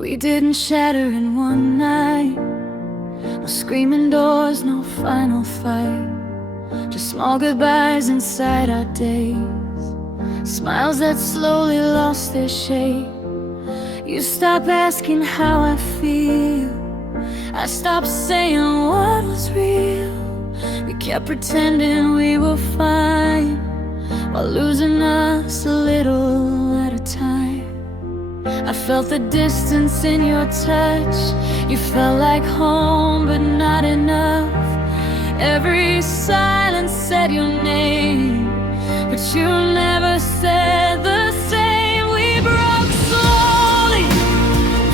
We didn't shatter in one night. No screaming doors, no final fight. Just small goodbyes inside our days. Smiles that slowly lost their shape. You stopped asking how I feel. I stopped saying what was real. We kept pretending we were fine, while losing us a little at a time. I felt the distance in your touch. You felt like home, but not enough. Every silence said your name, but you never said the same. We broke slowly,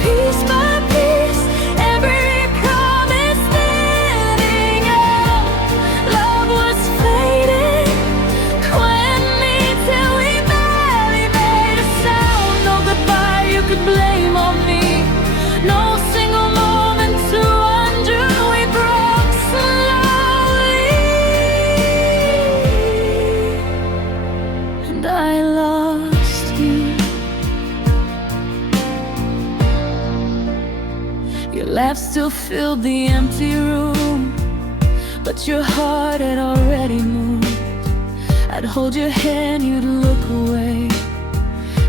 piece by piece. Every promise living out. Love was fading, quitting me till we barely made a sound. No goodbye you could blame on me. No single moment to undo. We broke slowly, and I lost you. Your laugh still filled the empty room, but your heart had already moved. I'd hold your hand, you'd look away.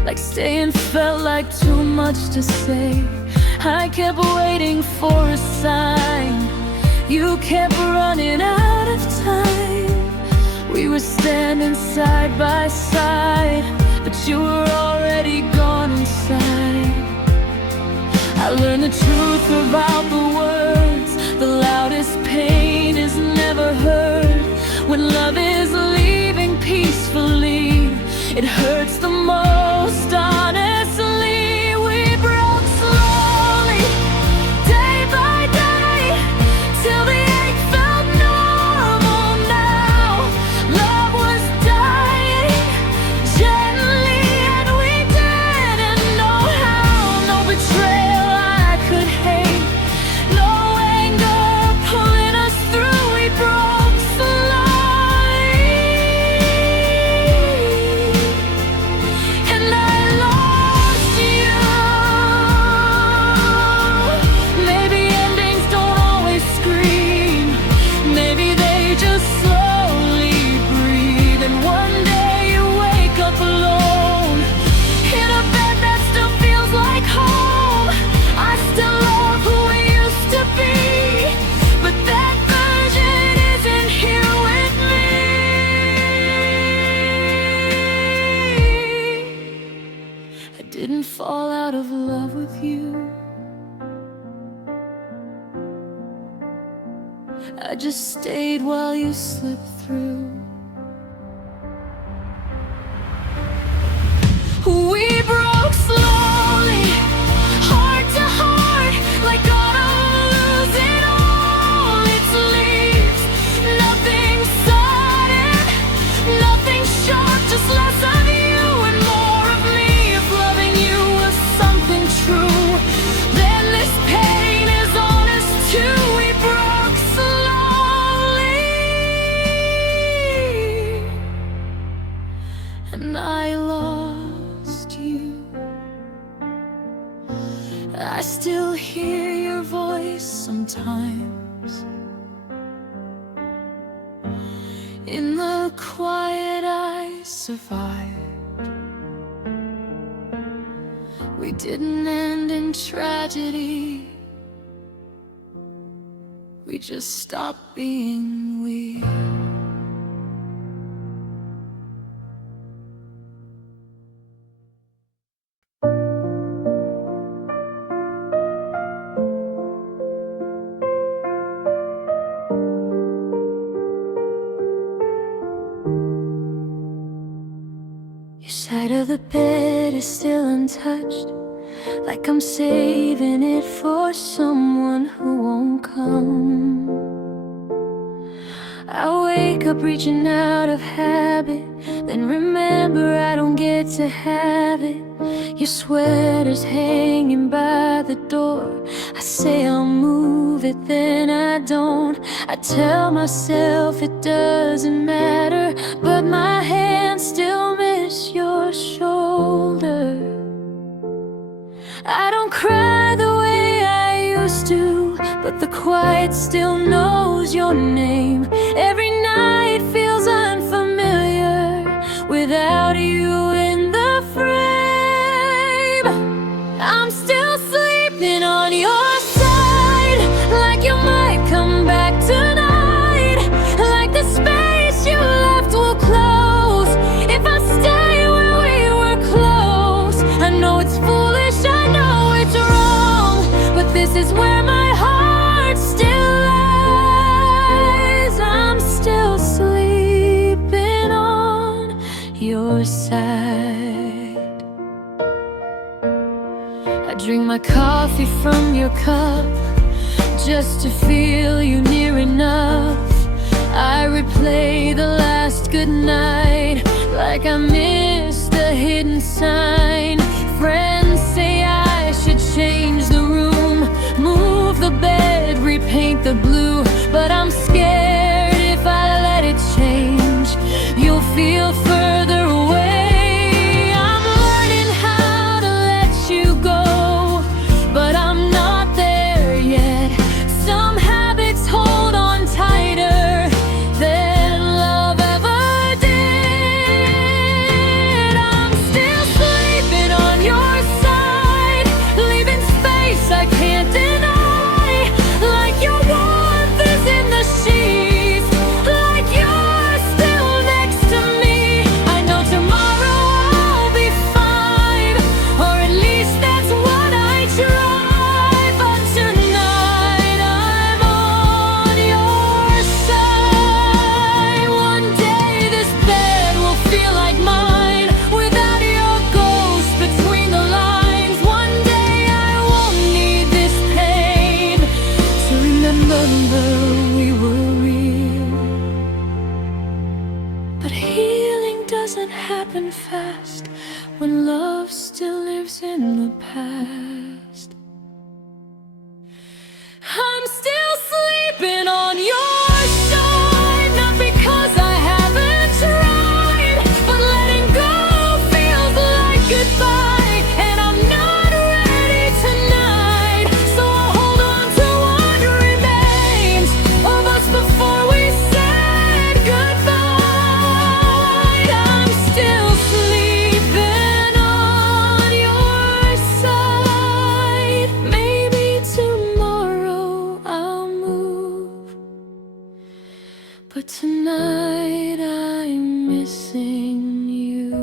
Like staying felt like too much to say. I kept waiting for a sign. You kept running out of time. We were standing side by side, but you were already gone inside. I learned the truth about the words. The loudest pain is never heard. When love is leaving peacefully, it hurts the most, honestly. We broke slowly, day by day, till the ache felt normal now. Love was dying gently, and we didn't know how. No betrayal I could hate, no anger pulling us through. We broke slowly, and I lost you. Maybe endings don't always scream. Maybe they just slowly breathe. And one day you wake up alone in a bed that still feels like home. I still love who we used to be, but that version isn't here with me. I didn't fall out of love with you. I just stayed while you slipped through. We broke slowly, heart to heart, like autumn losing all its leaves. Nothing sudden, nothing sharp, just less of you and more of me. If loving you was something true, then this pain is honest too. We broke slowly, and I lost you. I still hear your voice sometimes in the quiet. I survived. We didn't end in tragedy. We just stopped being weird. Your side of the bed is still untouched, like I'm saving it for someone who won't come. I wake up reaching out of habit, then remember I don't get to have it. Your sweater's hanging by the door. I say I'll move it, then I don't. I tell myself it doesn't matter, but my hands still miss your shoulder. I don't cry the way I used to, but the quiet still knows your name. Every night feels unfamiliar without you in the frame. I'm still sleeping on your side, like you might come back tonight, like the space you left will close if I stay where we were close. I know it's foolish, I know it's wrong, but this is where my heart still lies. I'm still sleeping on your side. I drink my coffee from your cup just to feel you near enough. I replay the last goodnight like I missed a hidden sign. Friends say I should change the room, move the bed, repaint the blue, but I'm scared if I let it change, you'll feel further away. I'm learning how to let you go, but I'm not there yet. Some habits hold on tighter than love ever did. I'm still sleeping on your side, leaving space I can't deny, like your warmth is in the sheets, like you're still next to me. I know tomorrow I'll be fine, or at least that's what I try, but tonight I'm on your side. One day this bed will feel like mine, without your ghost between the lines. One day I won't need this pain to remember we were real. But healing doesn't happen fast when love still lives in the past. I'm still sleeping on your side, not because I haven't tried, but letting go feels like goodbye, and I'm not ready tonight. So I'll hold on to what remains of us before we said goodbye. I'm still sleeping on your side. Maybe tomorrow I'll move, but tonight I'm missing you.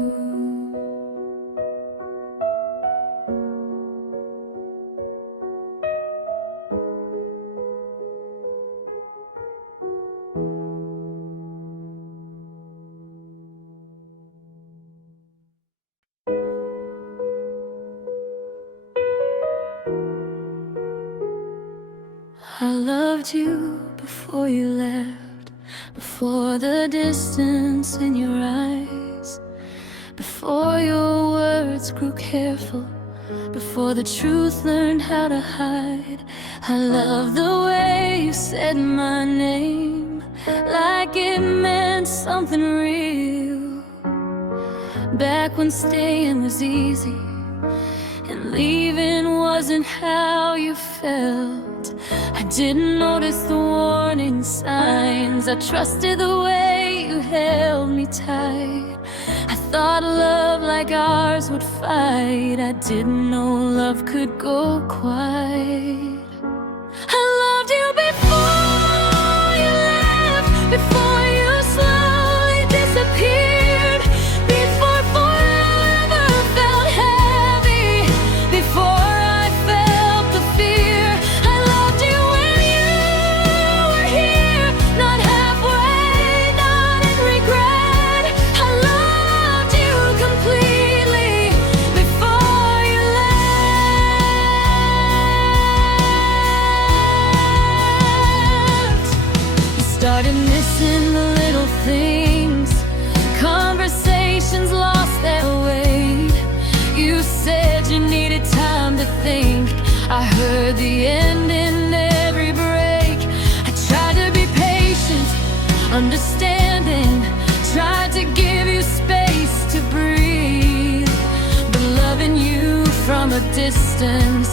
I loved you before you left, before the distance in your eyes, before your words grew careful, before the truth learned how to hide. I love the way you said my name, like it meant something real. Back when staying was easy and leaving wasn't how you felt, I didn't notice the warning signs. I trusted the way you held me tight. I thought love like ours would fight. I didn't know love could go quiet. I loved you before you left, before you slowly disappeared, before forever felt heavy, before I felt the fear. I loved you when you were here, not halfway, not in regret. I loved you completely before you left. You started missing the little things, conversations lost their weight. You said you needed time to think. I heard the end in every break. I tried to be patient, understanding, tried to give you space to breathe, but loving you from a distance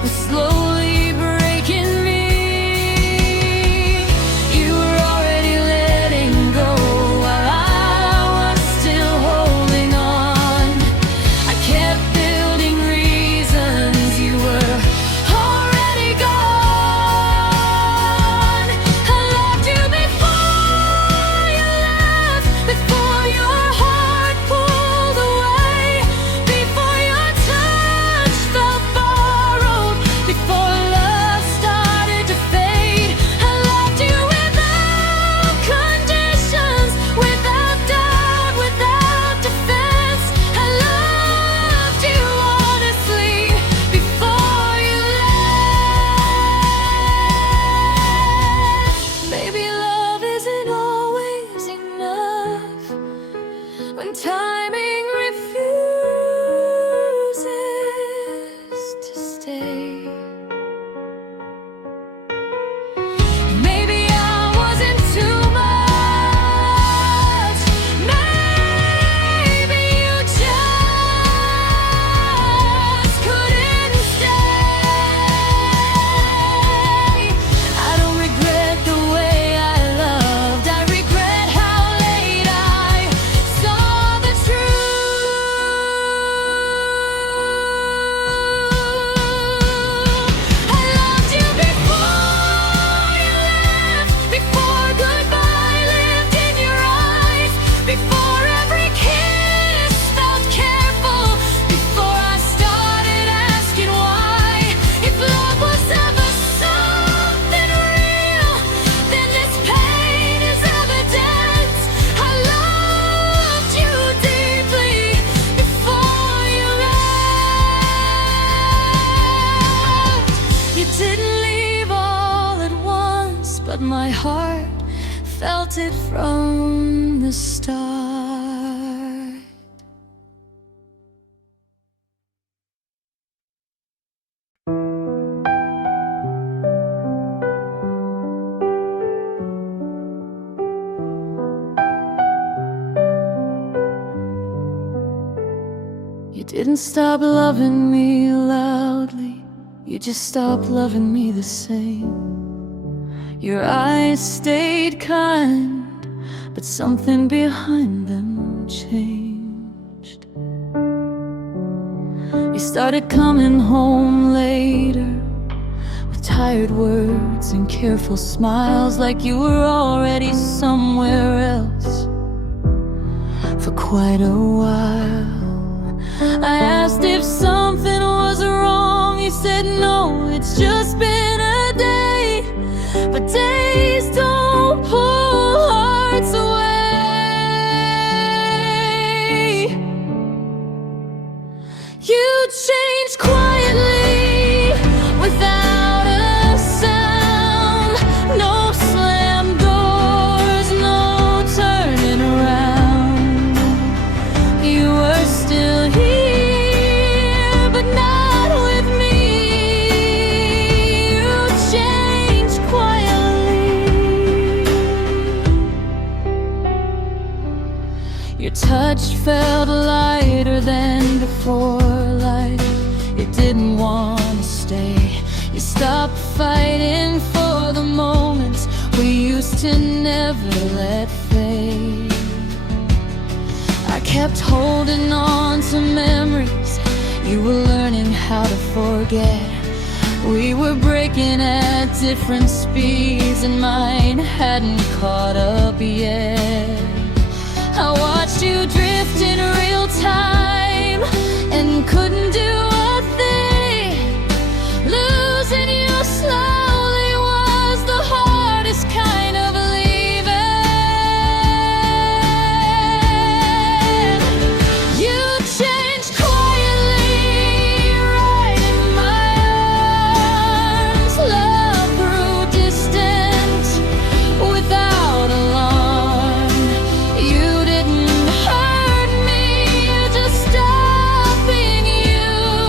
was slowly breaking me. You were already letting go while I was still holding on. I kept building reasons you were already gone. I loved you before you left, before your heart pulled away, before your touch felt borrowed, before love started to fade. I loved you without conditions, without doubt, without defense. I loved you honestly before you left. Baby, love isn't always enough when timing refuses to stay. Maybe I wasn't too much. Maybe you just couldn't stay. I don't regret the way I loved. I regret how late I saw the truth. I loved you before you left, before goodbye lived in your eyes, before every kiss felt careful, before I started asking why. If love was ever something real, then this pain is evidence. I loved you deeply before you left. You didn't leave all at once, but my heart felt it from the start. You didn't stop loving me loudly, you just stopped loving me the same. Your eyes stayed kind, but something behind them changed. You started coming home later with tired words and careful smiles, like you were already somewhere else for quite a while. I asked if something was wrong, you said no, it's just been a day. But days don't pull hearts away. You changed quietly without a sound. No slam doors, no turning around. You were still here, but not with me. You changed quietly. Your touch felt lighter than before, like it didn't want to stay. You stopped fighting for the moments we used to never let fade. I kept holding on to memories you were learning how to forget. We were breaking at different speeds and mine hadn't caught up yet. I watched you drift in real time and couldn't do a thing. Losing you slowly was the hardest kind of leaving. You changed quietly right in my arms. Love grew distant without alarm. You didn't hurt me, you just stopped being you.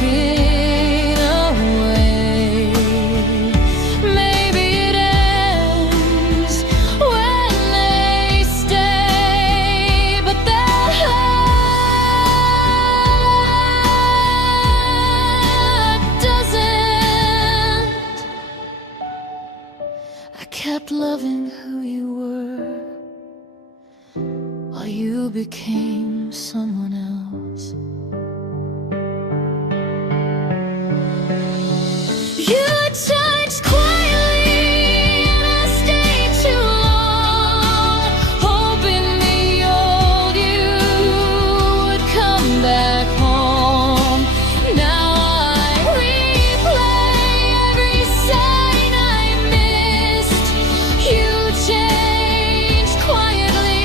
walking away. Maybe it ends when they stay, but that doesn't. I kept loving who you were while you became someone else. You changed quietly, and I stayed too long, hoping the old you would come back home. Now I replay every sign I missed. You changed quietly,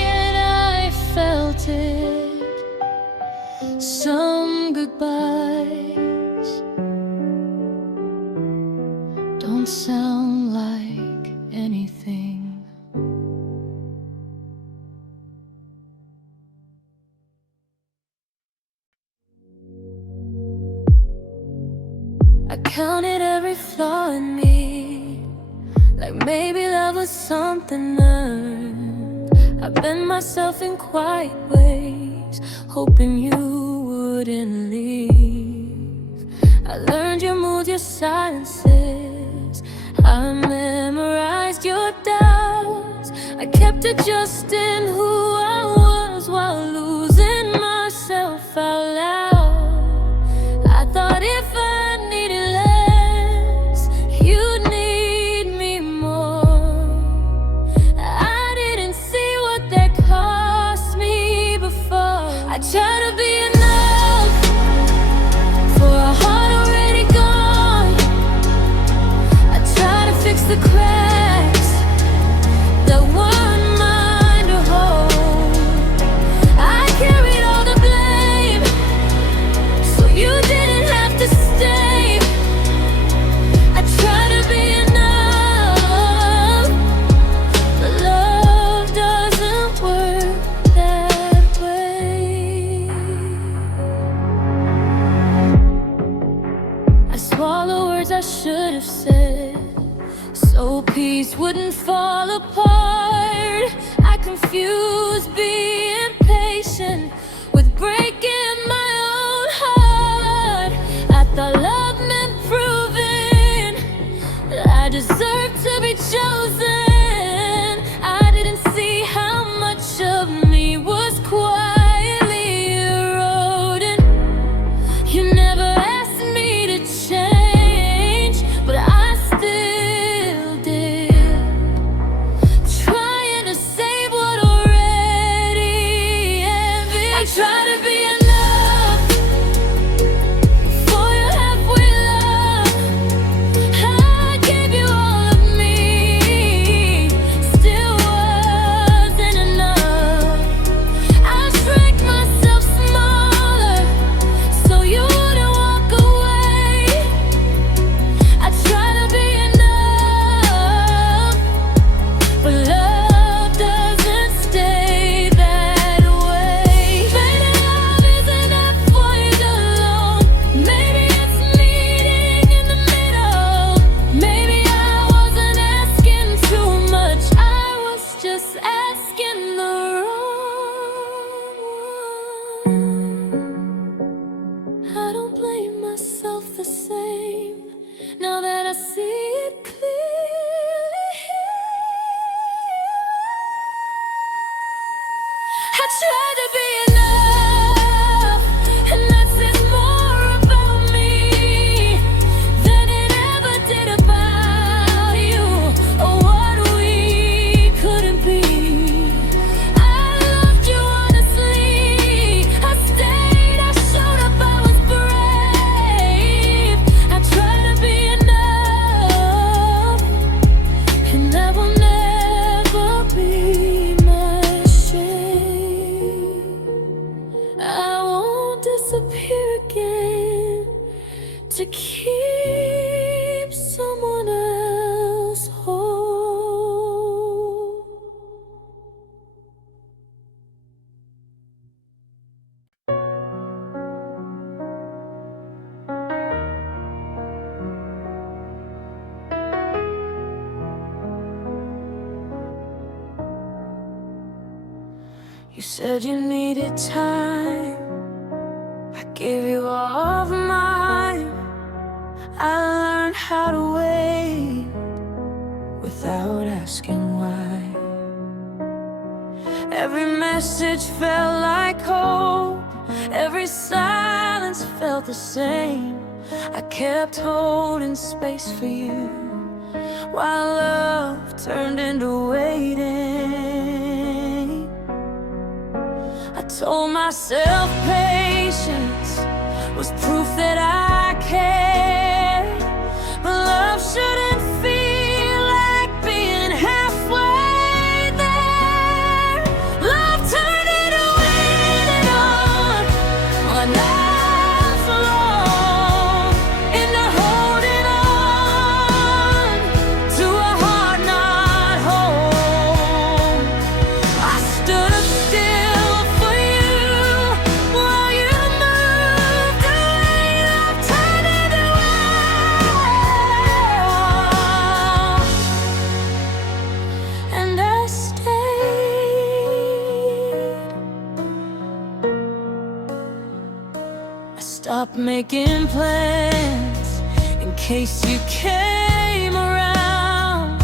and I felt it. Some goodbyes don't sound like anything. I counted every flaw in me, like maybe love was something earned. I bent myself in quiet ways, hoping you wouldn't leave. I learned your moods, your silences. I memorized your doubts. I kept adjusting who I was while losing myself out loud. I thought if I needed less, you'd need me more. I didn't see what that cost me before. I tried to be enough for a heart already gone. I tried to fix the cracks that weren't mine to hold. I carried all the blame, so you didn't have to stay. I tried to be enough, but love doesn't work that way. I swallow words I should have said, so peace wouldn't fall apart. I confused being patient with breaking my own heart. I thought love meant proving that I deserved to be chosen. I didn't see how much of me was quietly eroding. You never asked me to change, but I still did, trying to save what already ended. I tried to be enough for your halfway love. I gave you all of me, still wasn't enough. I shrank myself smaller so you wouldn't walk away. I try to be enough, but love doesn't stay that way. Maybe love is enough for you alone. Maybe it's meeting in the middle. Maybe I wasn't asking too much. I was just asking the wrong one. I don't blame myself the same now that I see it clearly. I tried to be enough, and that says more about me than it ever did about you, or what we couldn't be. I loved you honestly. I stayed, I showed up, I was brave. I tried to be enough, and that will never be my shame. I won't disappear again to keep someone else whole. said you needed time. I gave you all of mine. I learned how to wait without asking why. Every message felt like hope. Every silence felt the same. I kept holding space for you while love turned into waiting. I told myself patience was proof that I cared, but love shouldn't feel like being halfway there. Love turned into waiting on life long, into holding on to a heart not home. I stood up still for you while you moved away. Love turned into waiting, and I stayed. I stopped making plans in case you came around.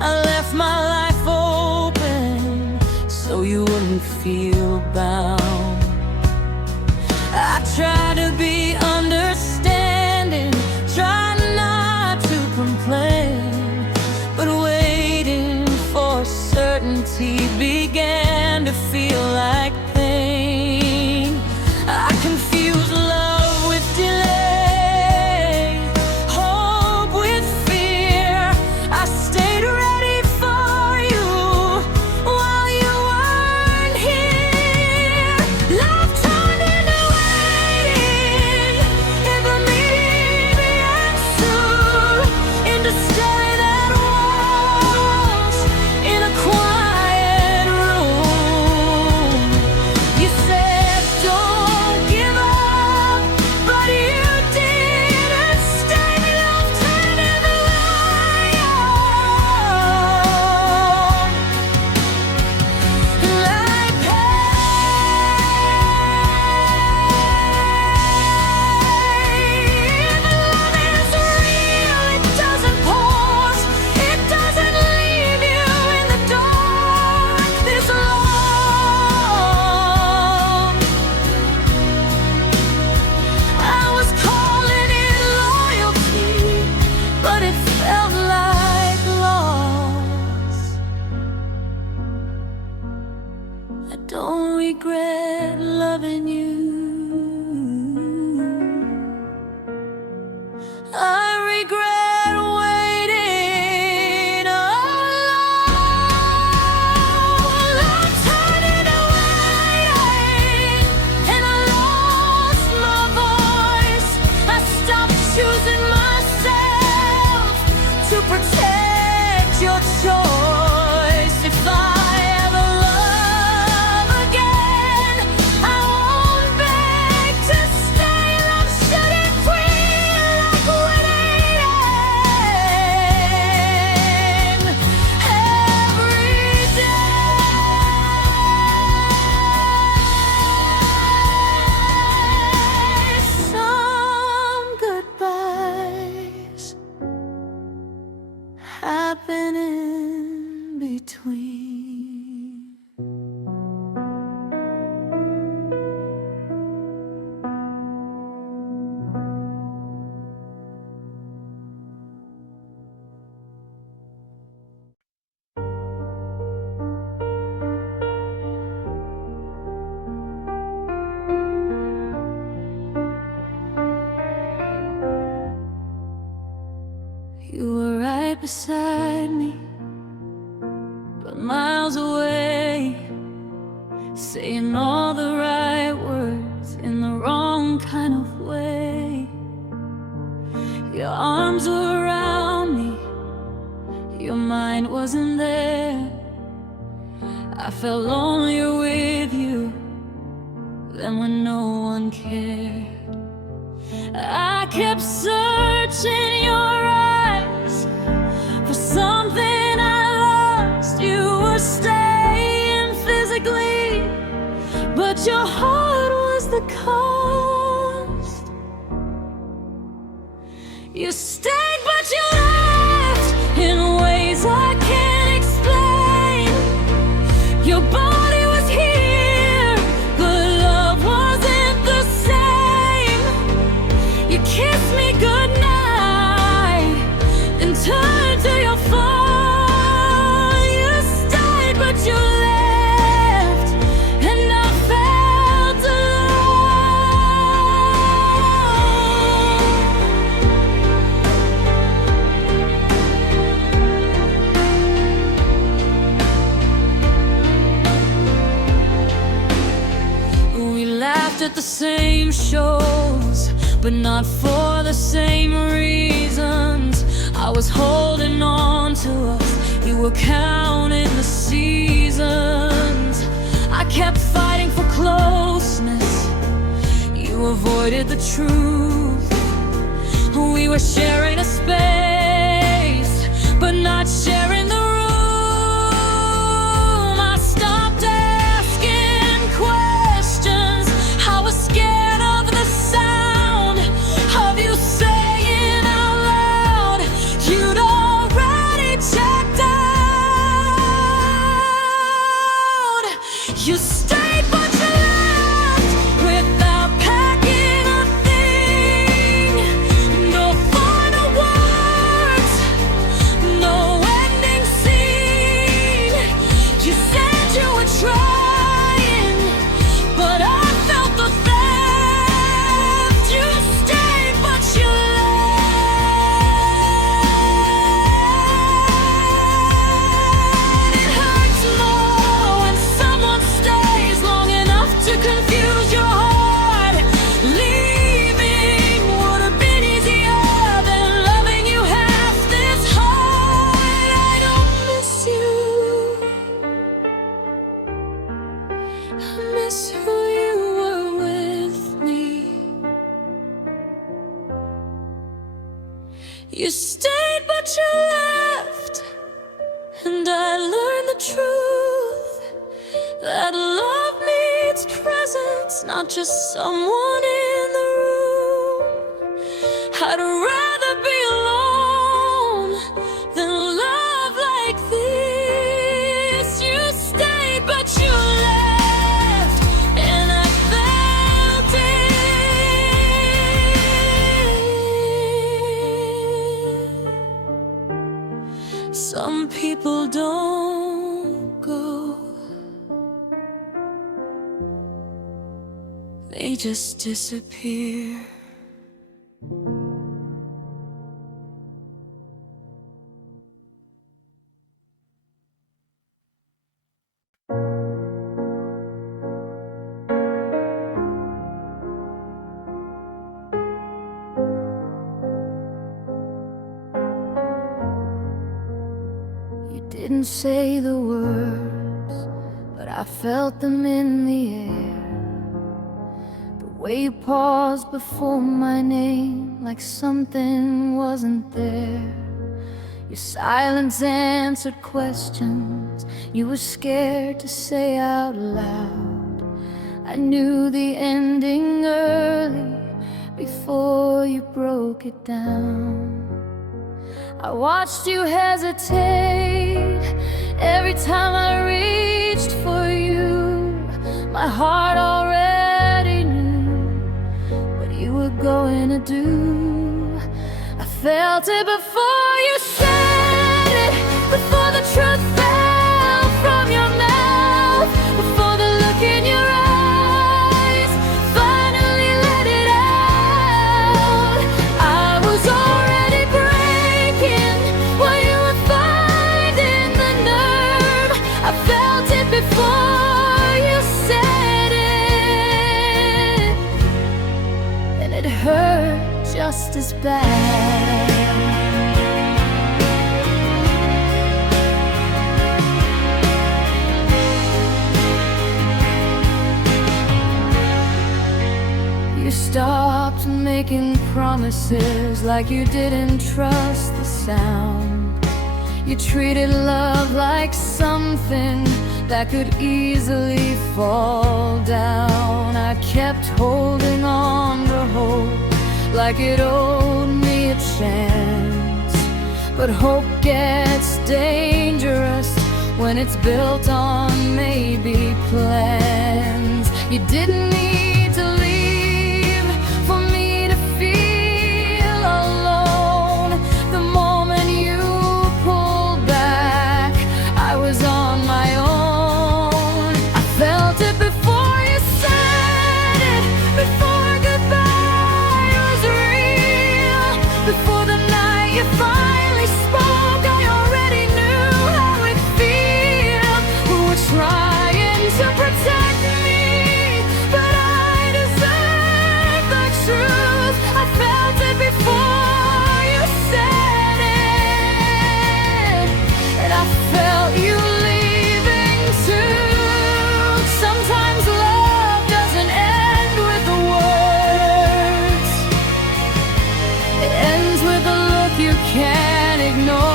I left my life open so you wouldn't feel bound. I tried to be understanding, tried not to complain, but waiting for certainty began to feel like pain. I confused love with delay, hope with fear. I stayed ready for you while you weren't here. Love turned into waiting, into maybe and soon, into staring at walls in a quiet room. You said don't give up, but you didn't stay. Love turned into like pain. Love is real, it doesn't pause, it doesn't leave you in the dark this long. I was calling it loyalty, but it felt like loss. I don't regret loving you. I regret waiting alone. Love turned into waiting, and I lost my voice. I stopped choosing myself to protect your choice. If I ever love again, I won't beg to stay. Love shouldn't feel like waiting every day. Some goodbyes happen in between. You were right beside me, but miles away, saying all the right words in the wrong kind of way. Your arms were around me, your mind wasn't there. I felt lonelier with you than when no one cared. I kept searching your eyes for something I lost. You were staying physically your heart was the cost. You stayed but you left in ways I can't explain. Your body was here, but love wasn't the same. You kissed me goodnight, then turned to your phone. You stayed but you left, and I felt alone. We laughed at the same shows, but not for the same reasons. I was holding on to us, you were counting the seasons. I kept fighting for closeness, you avoided the truth. We were sharing a space, but not sharing the room. I stopped asking questions, I was scared of the sound of you saying out loud you'd already checked out. You stayed but you left without packing a thing. No final words, no ending scene. You said you were trying, but I felt the theft. You stayed but you left. It hurts more when someone stays long enough to confuse your heart. Leaving would have been easier than loving you half this hard. I don't miss you, I miss who you were with me. You stayed but you left, and I learned the truth, that love needs presence, not just someone in the room. I'd rather be alone than love like this. You stayed but you left, and I felt it. Some people don't go, they just disappear. You didn't say the words, but I felt them in the air. The way you paused before my name, like something wasn't there. Your silence answered questions you were scared to say out loud. I knew the ending early, before you broke it down. I watched you hesitate every time I reached for you. My heart already knew what you were going to do. I felt it before you said it, before the truth fell from your mouth, before the look in your eyes finally let it out. I was already breaking while you were finding the nerve. I felt it before you said it, and it hurt just as bad. You stopped making promises like you didn't trust the sound. You treated love like something that could easily fall down. I kept holding on to hope like it owed me a chance. But hope gets dangerous when it's built on maybe plans. You didn't need to leave for me to feel alone. The moment you pulled back, I was on my own. I felt it before you said it, before goodbye was real, before the night you finally spoke. I already knew how it feels. We were trying to protect me, but I deserve the truth. I felt it before you said it, and I felt you leaving too. Sometimes love doesn't end with the words, it ends with a look you can't ignore.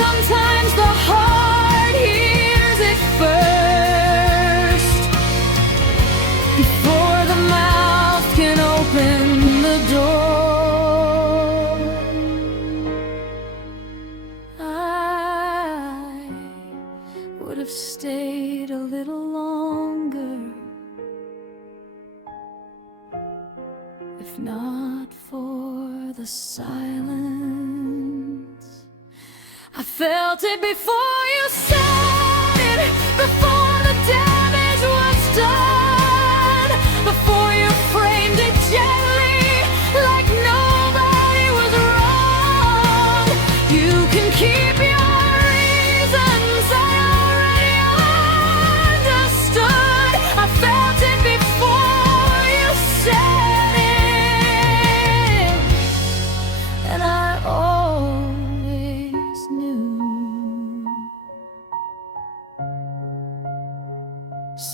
Sometimes the heart hears it first, before the mouth can open the door. I would have stayed a little longer if not for the silence. I felt it before you said it, before the damage was done, before you framed it gently like nobody was wrong. You can keep your reasons, I already understood. I felt it before you said it, and I always knew.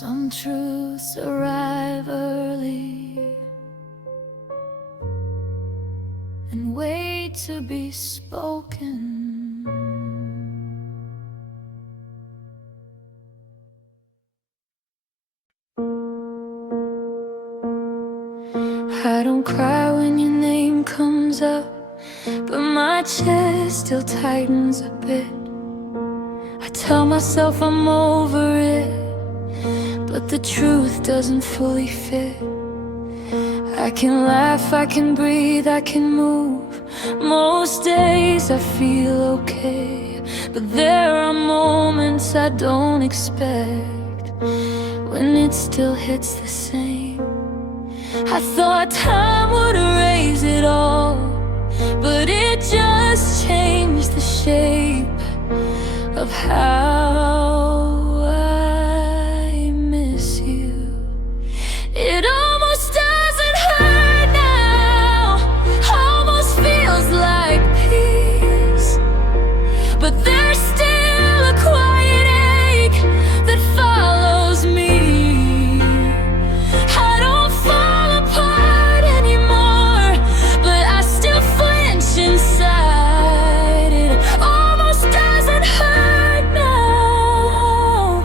Some truths arrive early and wait to be spoken. I don't cry when your name comes up, but my chest still tightens a bit. I tell myself I'm over it, but the truth doesn't fully fit. I can laugh, I can breathe, I can move. Most days I feel okay, but there are moments I don't expect, when it still hits the same. I thought time would erase it all, but it just changed the shape of how I miss you. It almost doesn't hurt now, almost feels like peace, but there's still a quiet ache that follows me. I don't fall apart anymore, but I still flinch inside. It almost doesn't hurt now,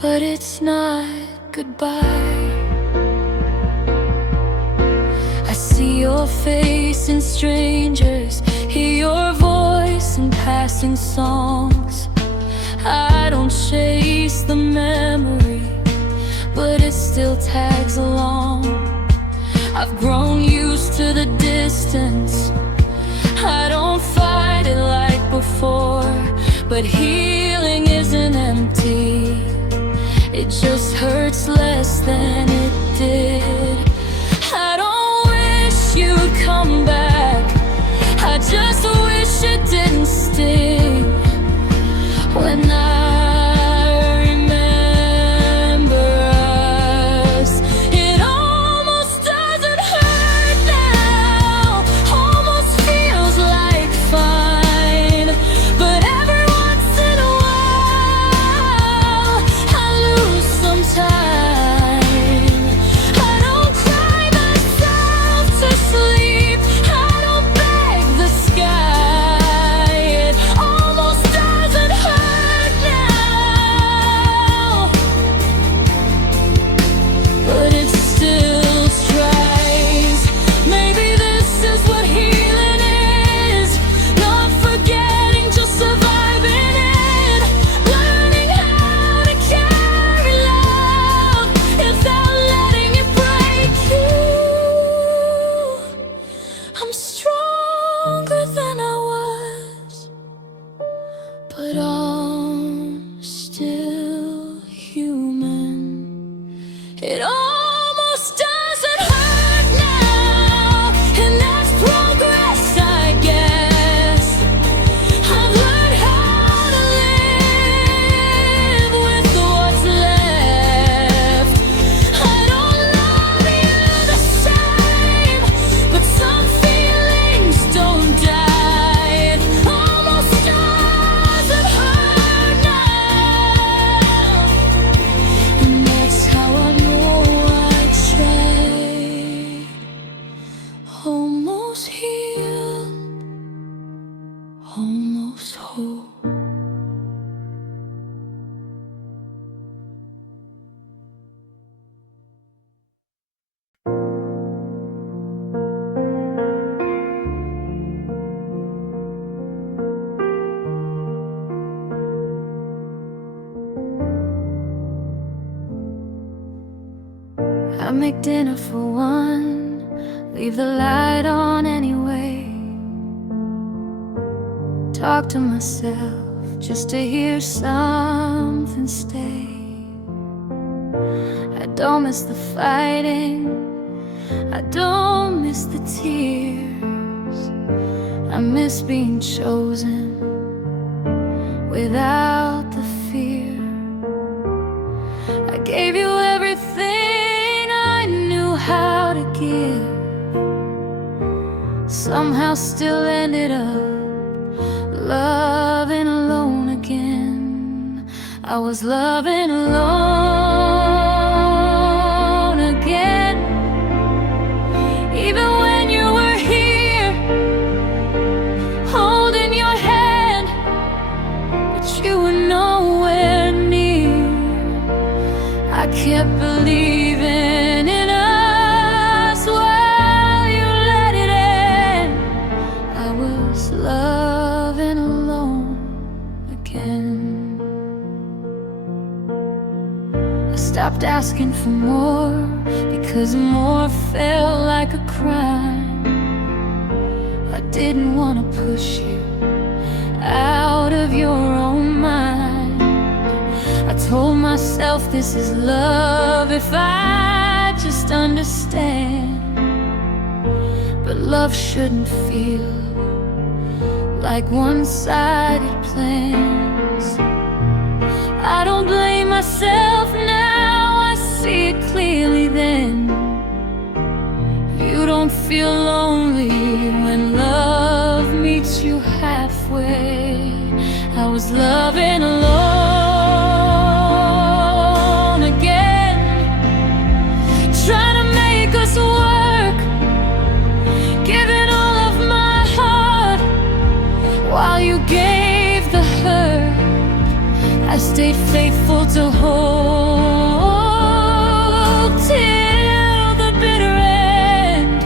but it's not goodbye. I see your face in strangers, hear your voice in passing songs. I don't chase the memory, but it still tags along. I've grown used to the distance, I don't fight it like before. But healing isn't empty, it just hurts less than it did. I don't wish you'd come back, I just wish it didn't sting. When I remember us, it almost doesn't hurt now, almost feels like fine. But every once in a while I lose some time. I don't It almost doesn't hurt now, and that's progress, I guess. I've learned how to live with what's left. I don't love you the same, but some feelings don't die. It almost doesn't hurt now, and that's how I know I tried. Almost healed, almost whole. I make dinner for one, leave the light on anyway. Talk to myself just to hear something stay. I don't miss the fighting, I don't miss the tears. I miss being chosen without the fear. I gave you everything I knew how to give. Somehow still ended up loving alone again. I was loving alone again. Even when you were here, holding your hand, but you were nowhere near. I kept believing in us while you let it end. I was loving alone again. I stopped asking for more because more felt like a crime. I didn't want to push you out of your own mind. I told myself this is love if I just understand. But love shouldn't feel like one-sided plans. I don't blame myself now, I see it clearly then. You don't feel lonely when love meets you halfway. I was loving alone again, trying to make us work, giving all of my heart while you gave the hurt. I stayed faithful to hold till the bitter end.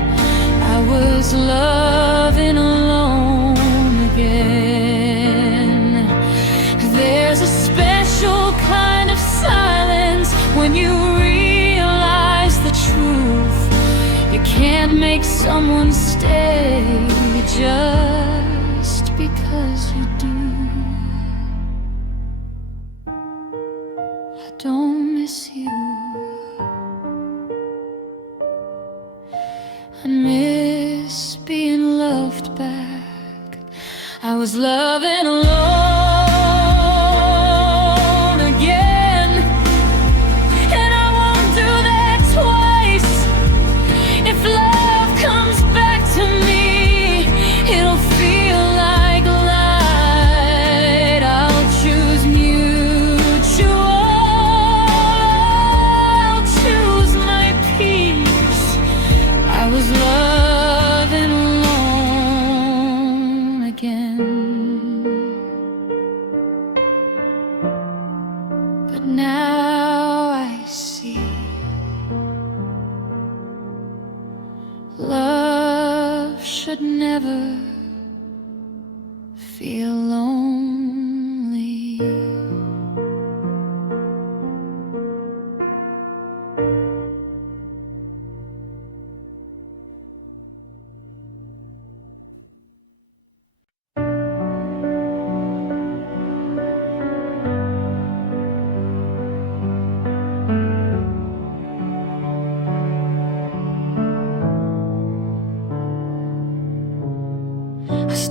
I was loving alone again. There's a special kind of silence when you realize the truth. You can't make someone stay just because you do. I don't miss you, I miss being loved back. I was loving alone again, and I won't do that twice. If love comes back to me, it'll feel like light. I'll choose mutual, I'll choose my peace. I was loving alone again. But now I see love should never feel lonely.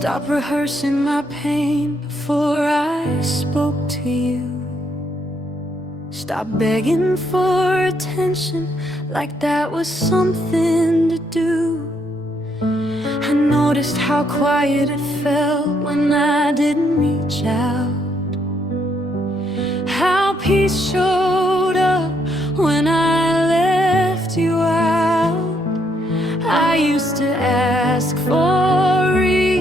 Stop rehearsing my pain before I spoke to you. Stop begging for attention like that was something to do. I noticed how quiet it felt when I didn't reach out, how peace showed up when I left you out. I used to ask for reassurance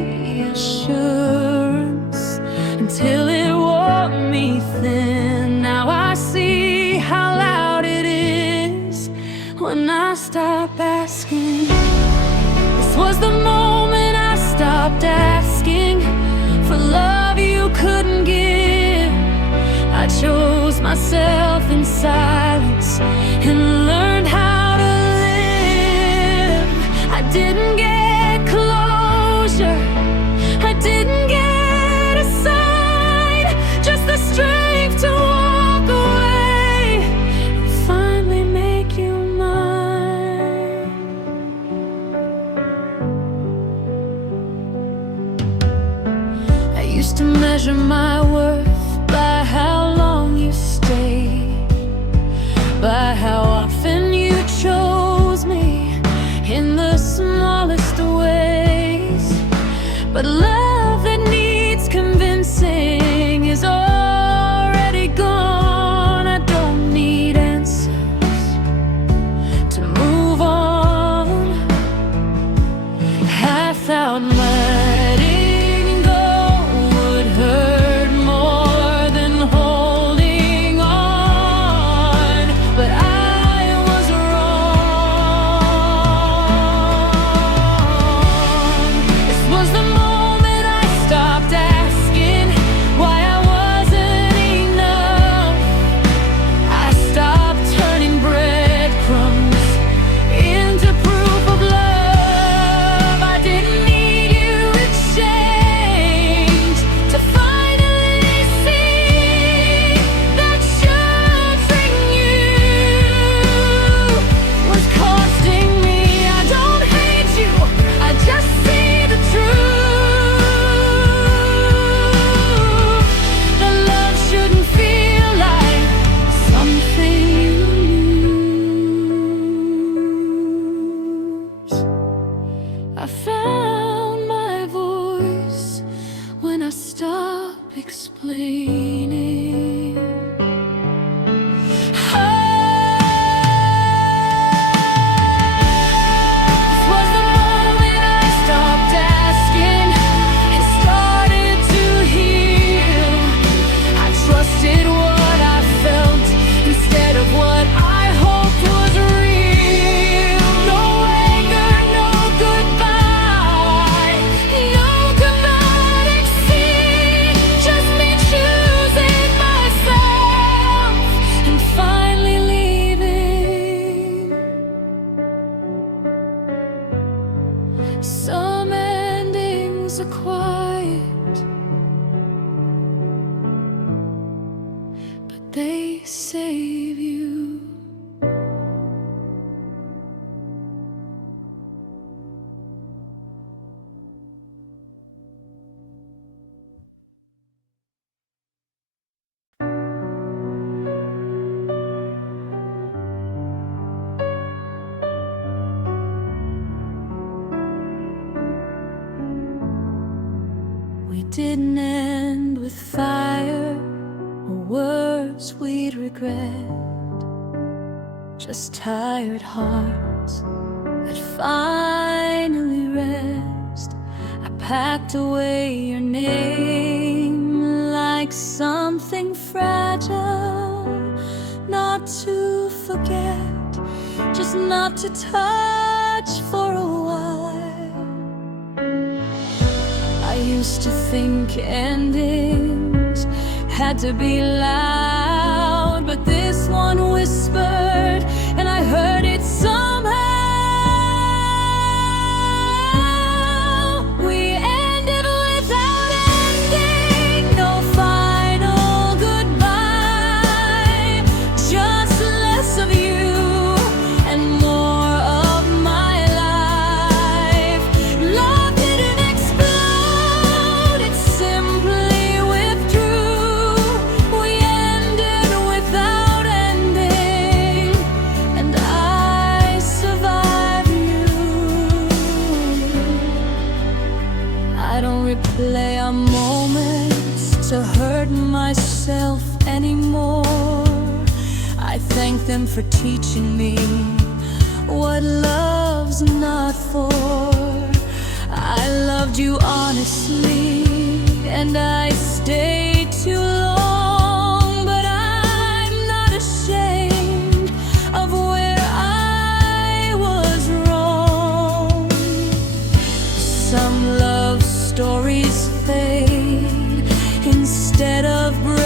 until it wore me thin. Now I see how loud it is when I stop asking. This was the moment I stopped asking for love you couldn't give. I chose myself in silence and learned how to live. I didn't get closure, I didn't get a sign, just the strength to walk away and finally make you mine. I used to measure my worth by how long you stayed, by how often you chose me in the smallest ways. But love that needs convincing is already gone. I don't need answers to move on. I thought letting go would hurt more than holding on, but I was wrong. This was the moment I stopped asking why I wasn't enough. I stopped turning breadcrumbs into proof of love. I didn't need you to change to finally see that choosing you was costing me. I don't hate you, I just see the truth. That love shouldn't feel like something you lose. I found my voice when I stopped explaining. This was the moment I stopped asking and started to heal. I trusted what I felt instead of what I hoped was real. No anger, no goodbye, no goodbye exceed. Just me choosing myself and finally leaving. Some endings are quiet, but they save you. We didn't end with fire or words we'd regret, just tired hearts that finally rest. I packed away your name like something fragile, not to forget, just not to touch for a while. I used to think endings had to be loud, but this one whispered and I heard it somehow. We ended without ending, no final goodbye, just less of you and more of my life. Love didn't explode. them for teaching me what love's not for. I loved you honestly, and I stayed too long, but I'm not ashamed of where I was wrong. Some love stories fade instead of break,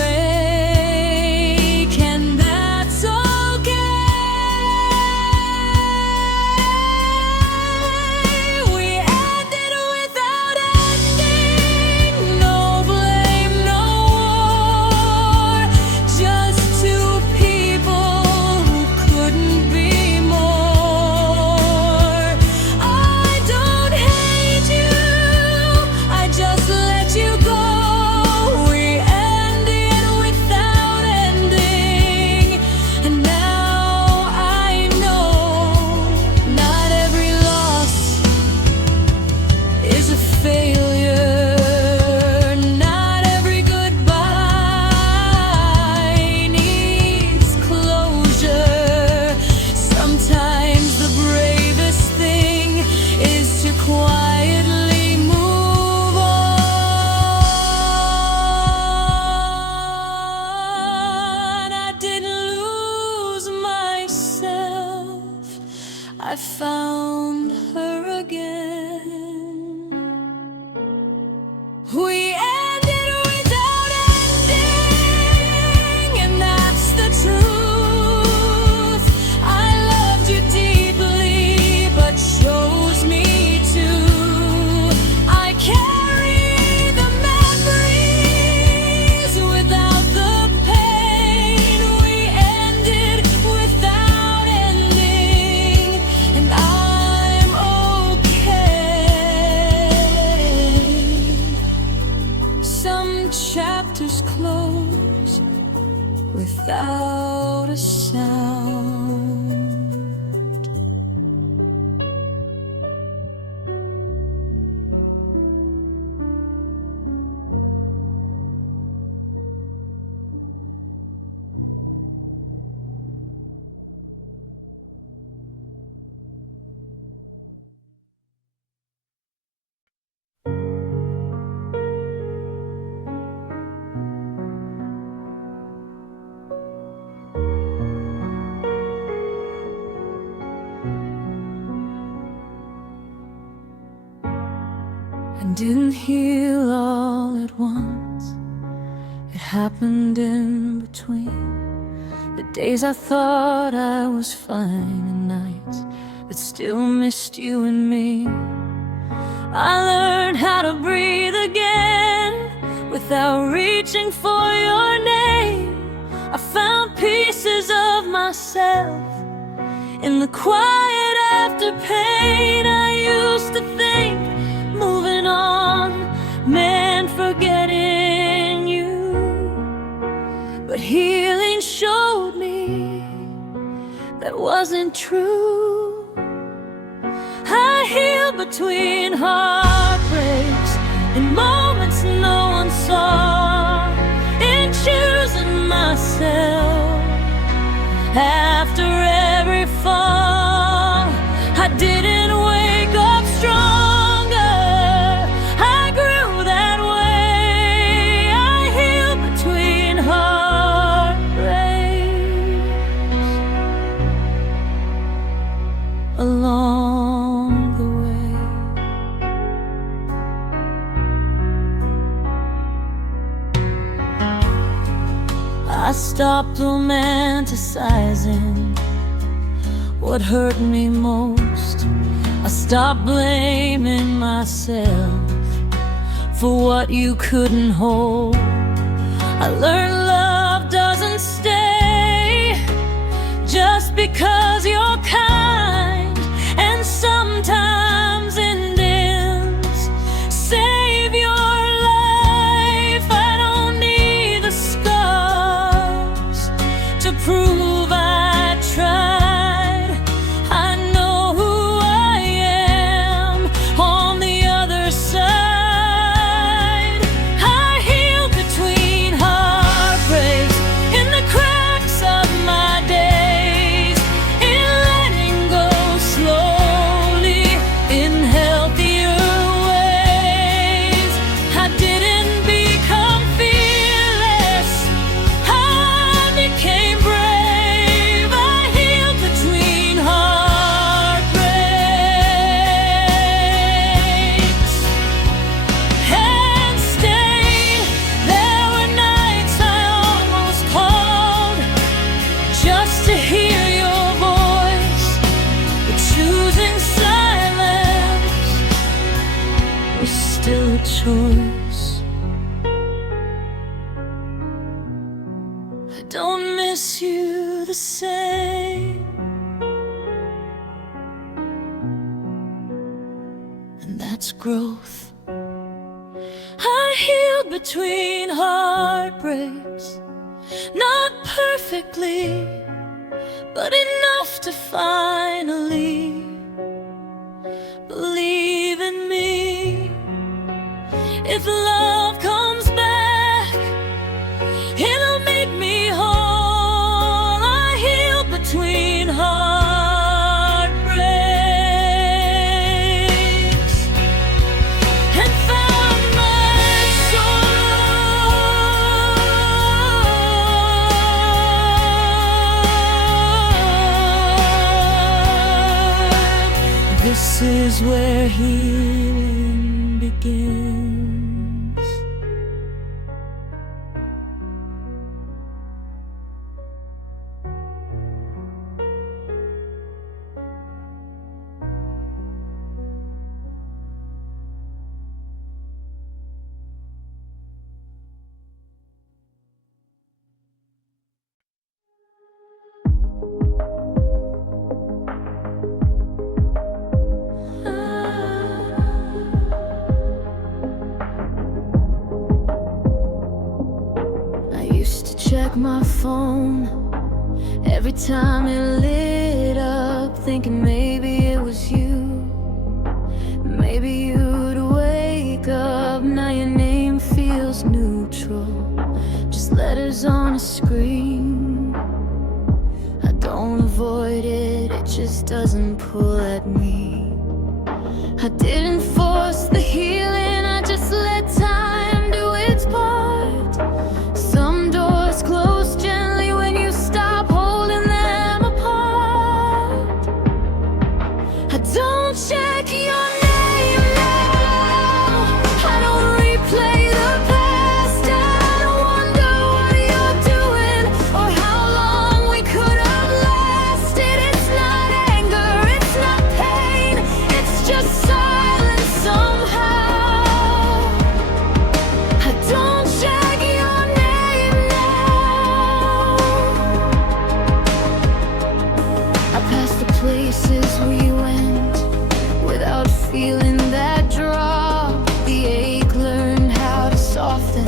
and that's okay. We ended without ending, no blame, no war, just two people who couldn't be more. I don't hate you, I just let you go. We ended without ending, and now I know not every loss is a failure. Not every goodbye needs closure. Sometimes the bravest thing is to quietly move on. I didn't lose myself, I found her again. We ended without ending, and that's the truth. I loved you deeply, but chose me to. I carry the memories without the pain. We ended without ending, and I'm okay. Some chapters close without a sound. And didn't heal all at once. It happened in between the days I thought I was fine, and nights that still missed you and me. I learned how to breathe again without reaching for your name. I found pieces of myself in the quiet after pain. I used to think moving on meant forgetting you, but healing showed me that wasn't true. I healed between heartbreaks in moments no one saw, in choosing myself after every fall. I didn't wake up stronger, I grew that way. I healed between heartbreaks along the way. I stopped romanticizing what hurt me most. I stopped blaming myself for what you couldn't hold. I learned love doesn't stay just because you're kind, and sometimes endings save your life. I don't need the scars to prove I tried. I know who I am on the other side. I healed between heartbreaks choice. I don't miss you the same, and that's growth. I healed between heartbreaks, not perfectly, but enough to finally believe in me. If love comes back, it'll make me whole. I healed between heartbreaks and found my soul. This is where healing begins. Check my phone every time it lit up, thinking maybe it was you. Maybe you'd wake up. Now your name feels neutral, just letters on a screen. I don't avoid it, it just doesn't pull at me. I didn't force the healing, I just let time do its part. Some doors close gently when you stop holding them apart. I don't check your name now, I don't replay the past. I don't wonder what you're doing or how long we could have lasted. It's not anger, it's not pain, it's just silence somehow. I don't check your name now. I passed the places we went without feeling that drop. The ache learned how to soften,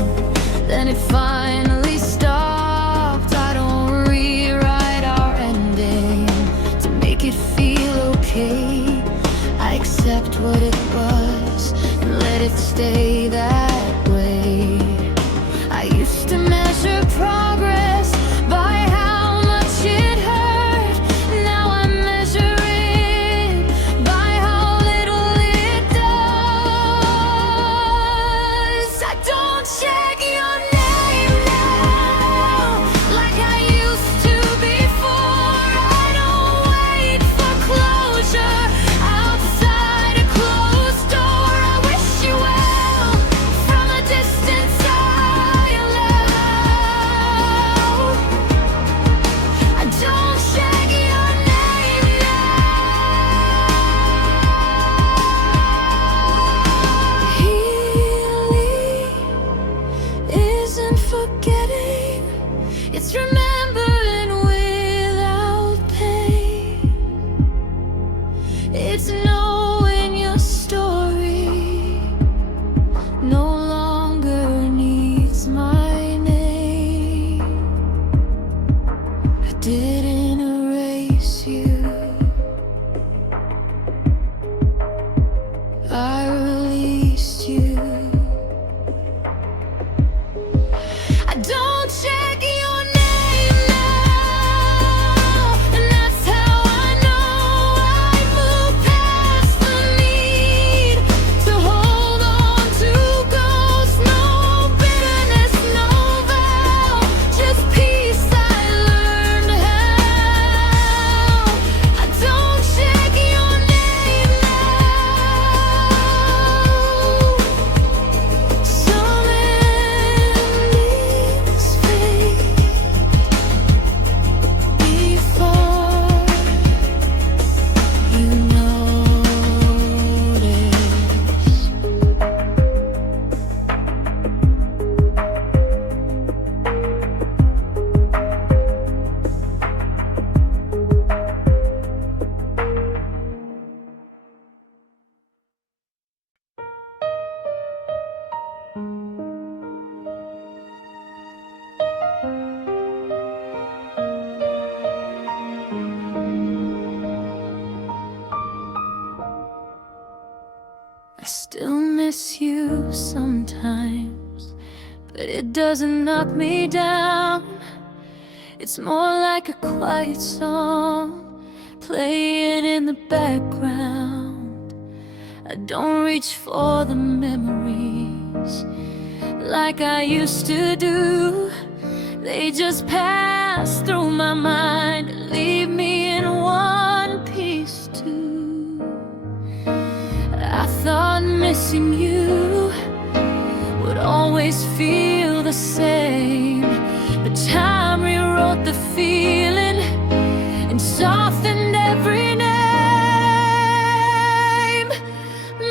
then it finally stopped. I don't rewrite our ending to make it feel okay. I accept what it was and let it stay that way. I used to measure progress by how much it hurt. Now I measure it by how little it does. I don't check your name now like I used to before. I don't wait for closure outside a closed door. I wish you well from a distance I allow. I don't check your name now. Healing isn't forgetting, it's remembering without pain. It's knowing your story no longer needs my name. I didn't erase you, I released you. I don't check your name miss you sometimes, but it doesn't knock me down. It's more like a quiet song playing in the background. I don't reach for the memories like I used to do. They just pass through my mind and leave me in one piece too. I thought missing you would always feel the same, but time rewrote the feeling and softened every name.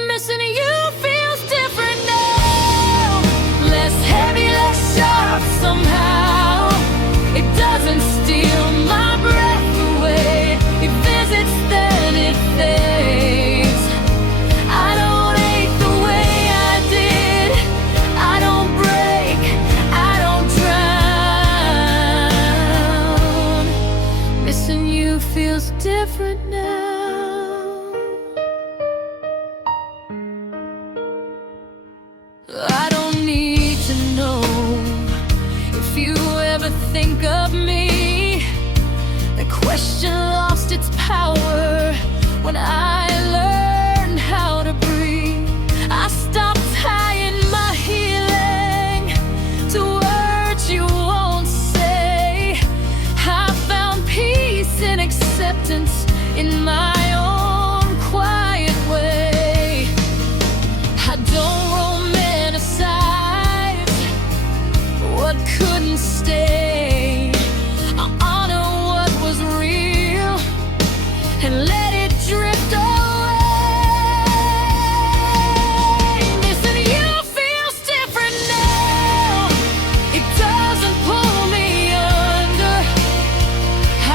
Missing you feels different now, less heavy, less sharp somehow. It doesn't steal my breath away. It visits, then it fades. I don't hate the way I did. I don't break, I don't drown. Missing you feels different now. I don't need to know if you ever think of me. The question lost its power when I learned how to breathe. I stopped tying my healing to words you won't say. I found peace in acceptance in my own quiet way. I don't romanticize what couldn't stay. I honor what was real and let it drift away. Missing you feels different now. It doesn't pull me under.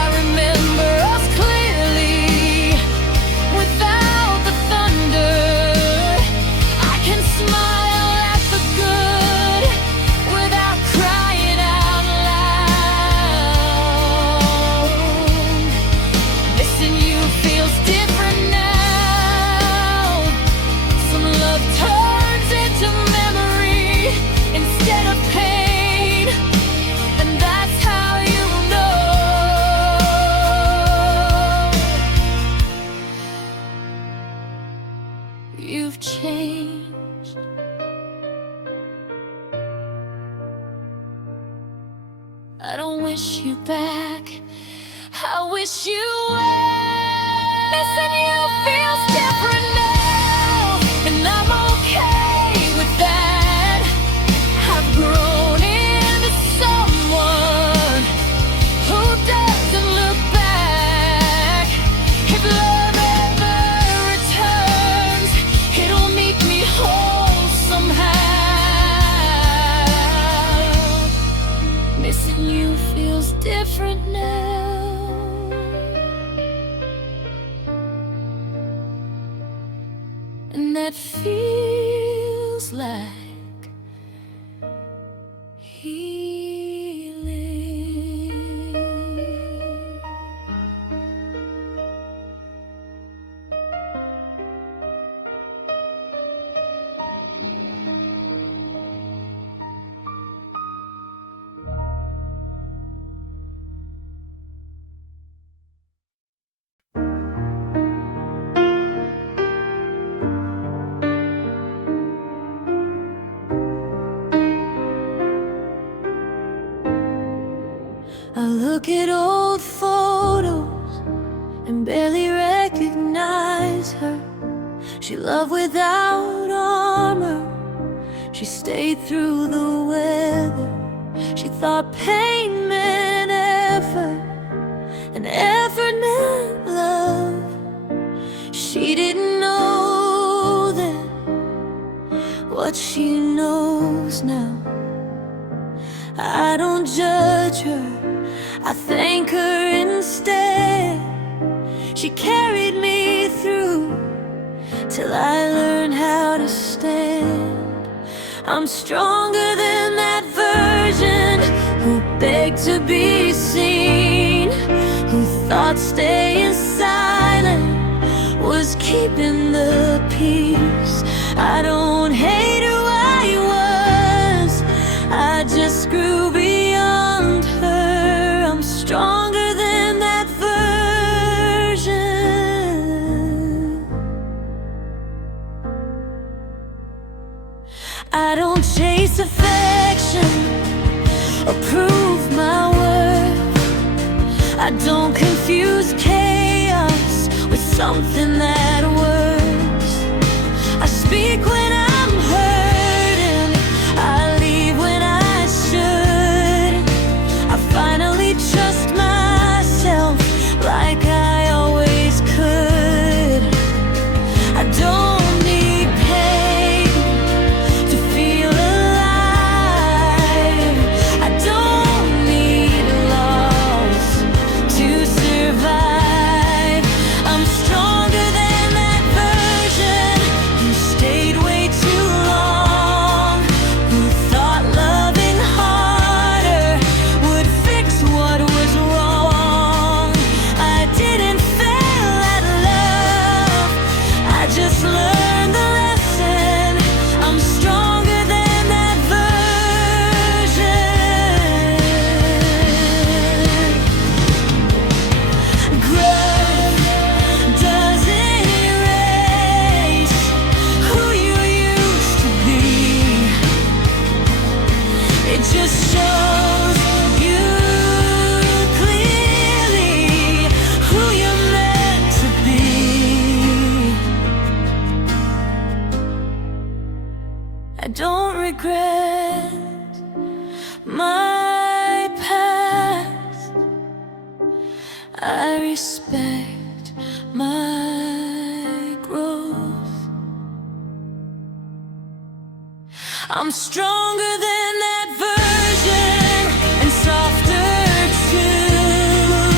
I remember us clearly without the thunder. I can smile at the good without crying out loud. Missing you feels different now. Some love turns into memory instead of pain, and that's how you know you've changed. I don't wish you back, I wish you well. Missing you feels different now, and I'm okay with that. I've grown into someone who doesn't look back. If love ever returns, it'll meet me whole somehow. Missing you feels different now, and that feels like healing. I look at old photos and barely recognize her. She loved without armor. She stayed through the weather. She thought pain meant effort, and effort meant love. She didn't know then what she knows now. I don't judge her, I thank her instead. She carried me through till I learned how to stand. I'm stronger than that version who begged to be seen, who thought staying silent was keeping the peace. I don't hate who I was, I just grew beyond her. I'm stronger than that version. I don't chase affection or prove my worth. I don't confuse chaos with something that works. I speak when I'm hurting, I leave when I should. I finally trust myself like I always could. I don't need pain to feel alive. I don't need loss to survive. I'm stronger than that version who stayed way too long, who thought loving harder would fix what was wrong. I didn't fail at love, I just learned the lesson. I'm stronger than that version. Growth doesn't erase who you used to be. It just shows you clearly who you're meant to be. I don't regret my past, I respect my growth. I'm stronger than that version and softer too.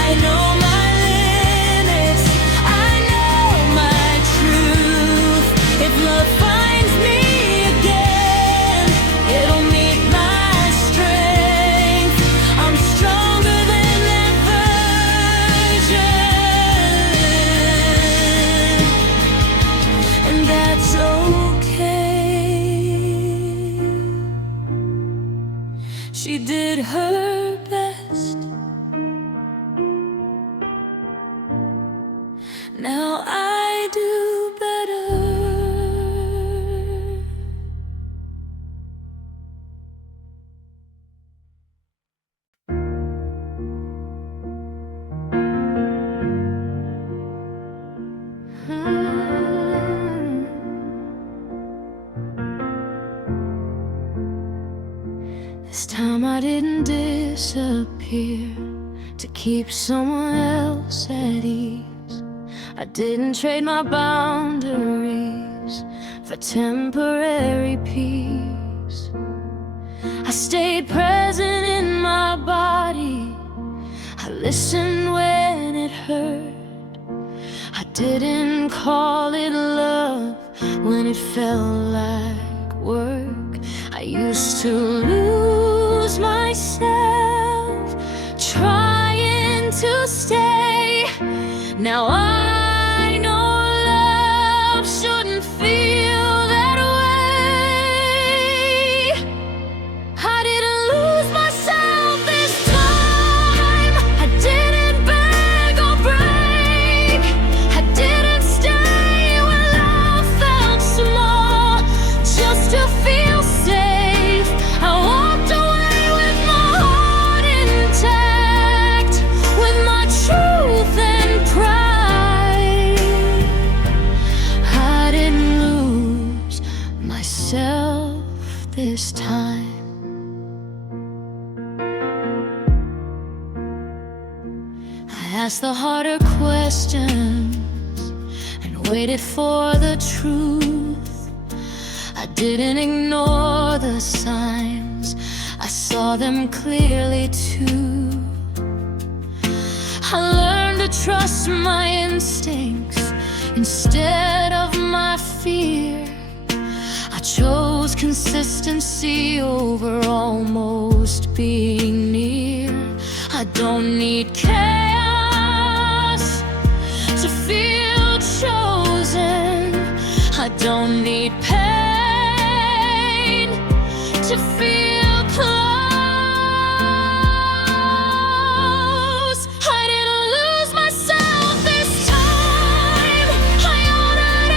I know my limits, I know my truth. If love finds me again, it'll meet my strength. I'm stronger than that version, and that's okay. She did her best. Now I do better. This time I didn't disappear to keep someone else at ease. I didn't trade my boundaries for temporary peace. I stayed present in my body, I listened when it hurt. I didn't call it love when it felt like work. I used to lose myself trying to stay. Now I know love shouldn't feel that way. I didn't lose myself this time. I didn't beg or break. I didn't stay when love felt small just to feel safe. I walked away with my heart intact, with my truth and pride. I didn't lose myself this time. I asked the harder questions and waited for the truth. I didn't ignore the signs, I saw them clearly too. I learned to trust my instincts instead of my fear. I chose consistency over almost being near. I don't need chaos to feel chosen. I don't need pain to feel close. I didn't lose myself this time. I honored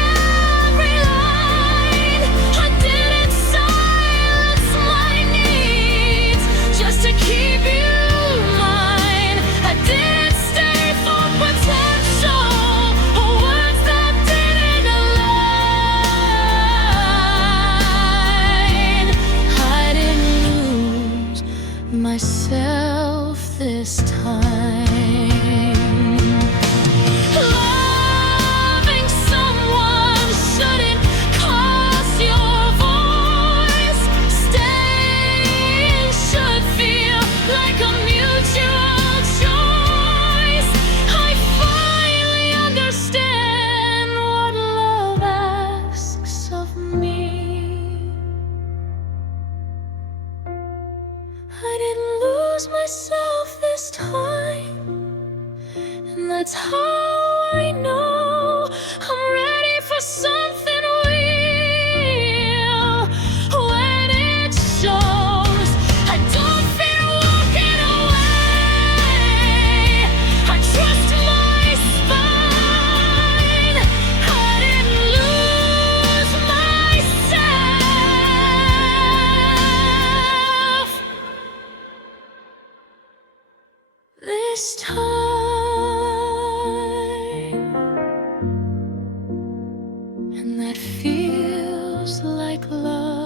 every line. I didn't silence my needs just to keep you mine. I didn't stay for potential or words that didn't align. I didn't lose myself this time. Loving someone shouldn't cost your voice. Staying should feel like a mutual choice. I finally understand what love asks of me. I didn't lose myself this time, and that's how I know I'm ready for something real. When it shows, I don't fear walking away. I trust my spine. I didn't lose myself this time, and that feels like love.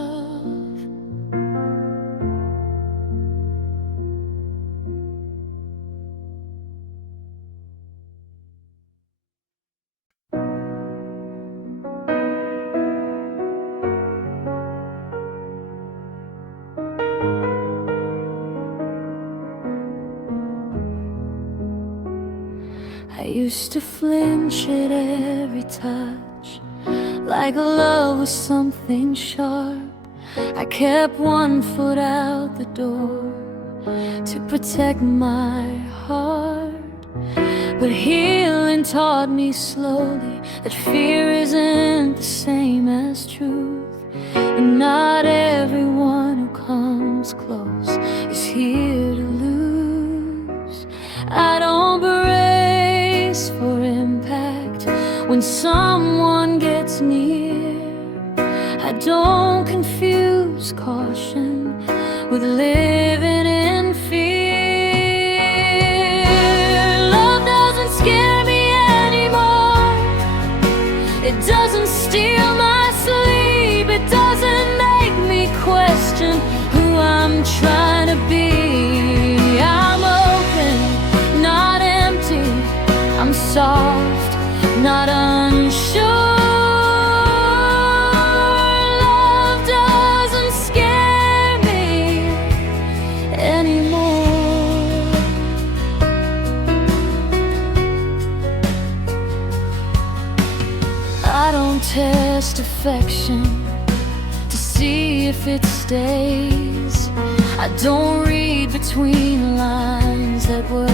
I used to flinch at every touch, like love was something sharp. I kept one foot out the door to protect my heart. But healing taught me slowly that fear isn't the same as truth, and not everyone who comes close is here to lose. I don't brace for impact when someone gets near. I don't confuse caution with living in fear. Love doesn't scare me anymore. It doesn't steal my sleep. It doesn't make me question who I'm trying to be. I'm open, not empty. I'm soft, not unsure. Love doesn't scare me anymore. I don't test affection to see if it stays. I don't read between lines that were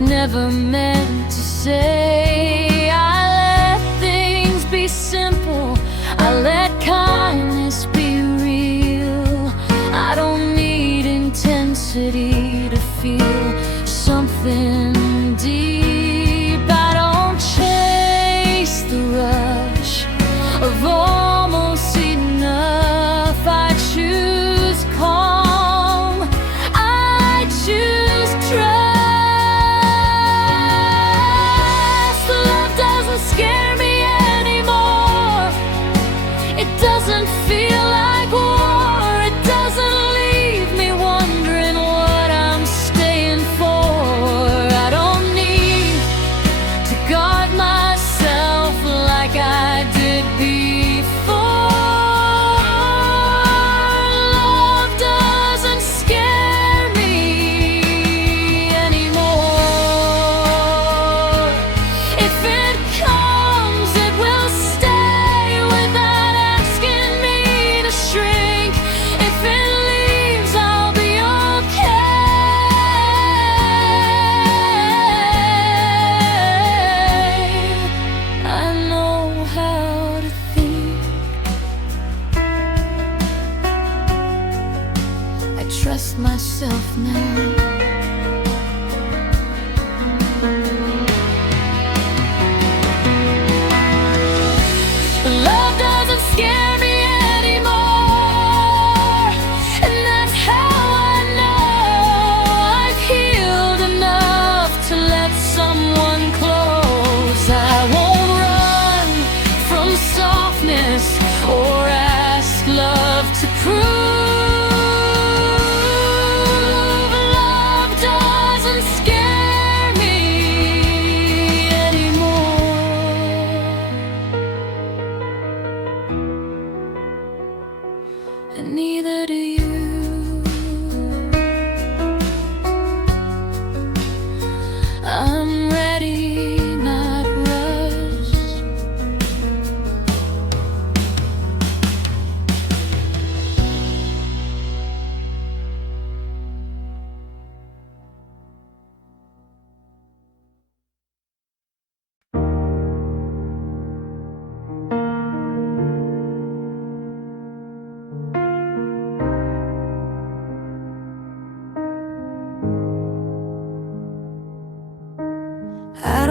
never meant to say. I let things be simple. I let kindness be real. I don't need intensity to feel something deep. I don't chase the rush of almost enough. I choose calm. I choose trust. Love doesn't scare me anymore. It doesn't feel like war. It doesn't leave me wondering what I'm staying for. I don't need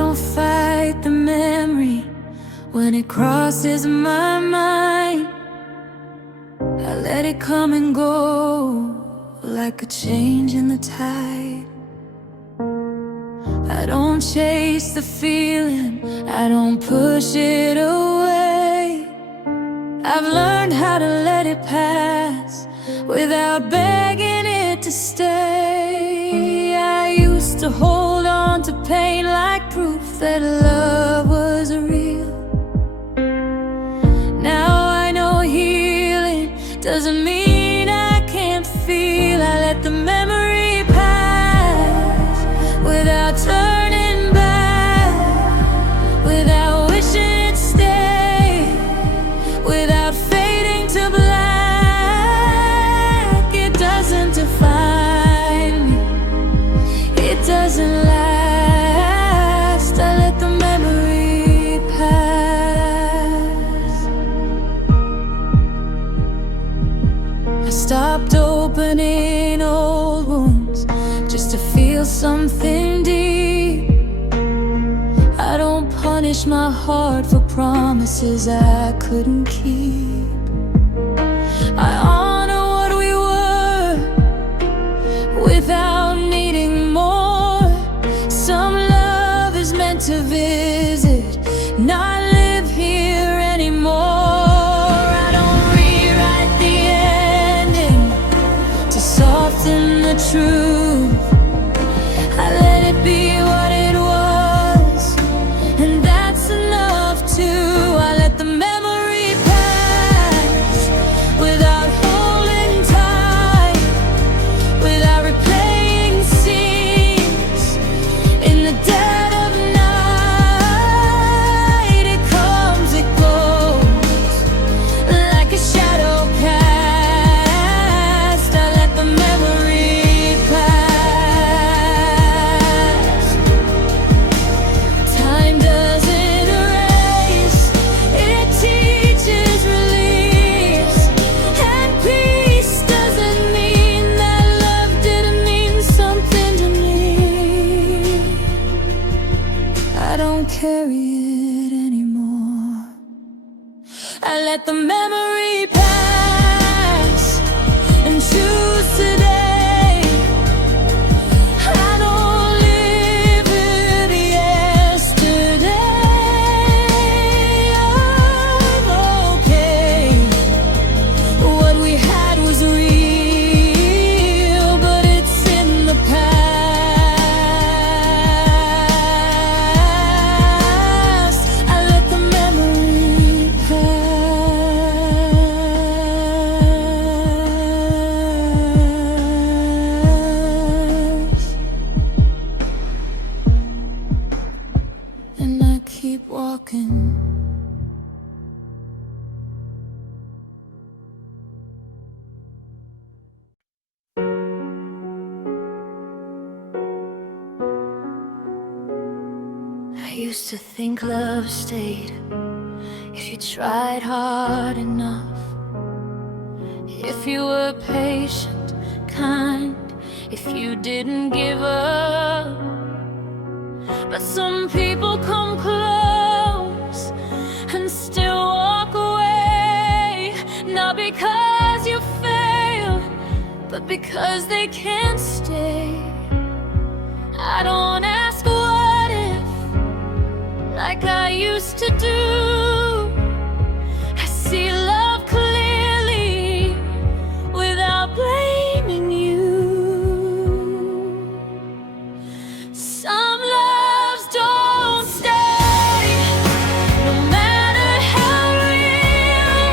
don't fight the memory when it crosses my mind. I let it come and go like a change in the tide. I don't chase the feeling, I don't push it away. I've learned how to let it pass without begging it to stay. I used to hold on to pain like proof that love was real. Now I know healing doesn't mean I can't feel. I let the memory pass without turning back, without wishing it stayed, without fading to black. It doesn't define me, it doesn't last. I let the memory pass. I stopped opening old wounds just to feel something deep. I don't punish my heart for promises I couldn't keep. I honor what we were without needing more. Some love is meant to visit, not live here anymore. I don't rewrite the ending to soften the truth. I let it be what it was, and that's enough too. I let the memory pass without holding tight, without replaying scenes in the dead of night. It comes, it goes, like a shadow cast. I let the memory pass. Time doesn't erase, it teaches release. And peace doesn't mean that love didn't mean something to me. I don't carry it anymore. I let the memory pass and choose today. I don't live with yesterday. I'm okay. What we had was real, but it's in the past. I let the memory pass. And I keep walking. I used to think love stayed if you tried hard enough, if you were patient, kind, if you didn't give up. But some people come close and still walk away, not because you failed, but because they can't stay. I don't ask what if like I used to do. I see love clearly without blaming you. Some loves don't stay, no matter how real.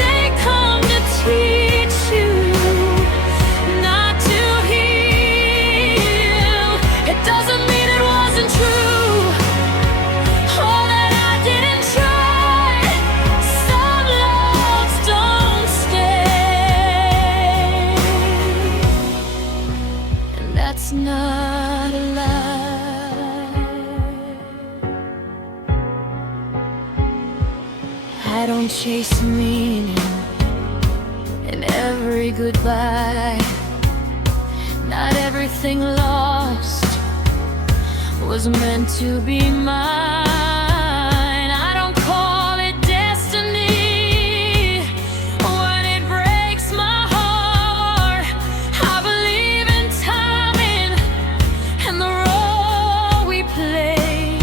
They come to teach you not to heal. It doesn't mean it wasn't true, or that I didn't try. Some loves don't stay, and that's not a lie. I don't chase meaning in every goodbye. Not everything lost was meant to be mine. I don't call it destiny when it breaks my heart. I believe in timing and the role we play.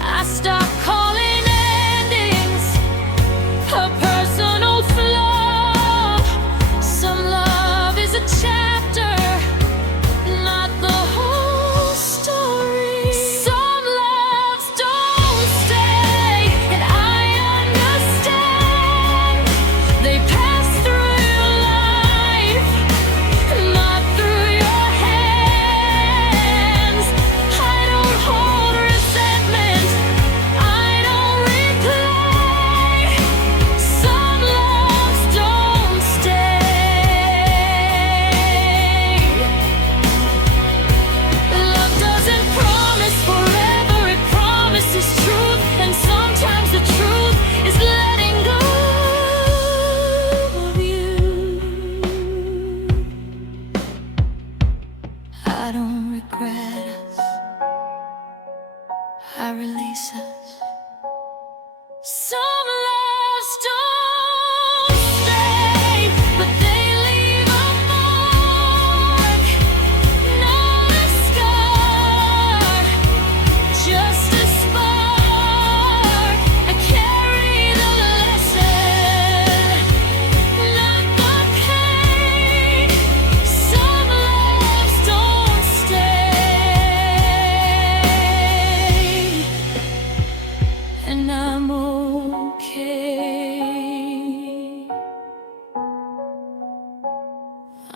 I stopped calling endings a personal flaw. Some love is a chapter, not the whole story. Some loves don't stay, and I understand. They pass through your life, not through your hands. I don't hold resentment, I don't replay. Some loves don't stay. Love doesn't promise forever, it promises truth. And sometimes the truth is letting go of you. I don't regret us, I release us. Some loves don't stay, but they leave a mark. Not a scar, just a spark. I carry the lesson, not the pain. Some loves don't stay, and I'm okay.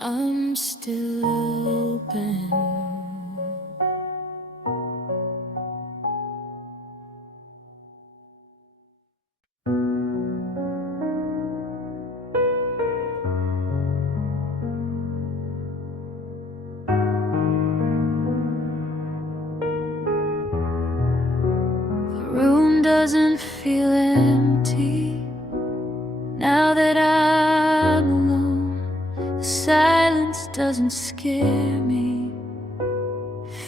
I'm still open. The room doesn't feel empty now that I'm alone. The silence doesn't scare me,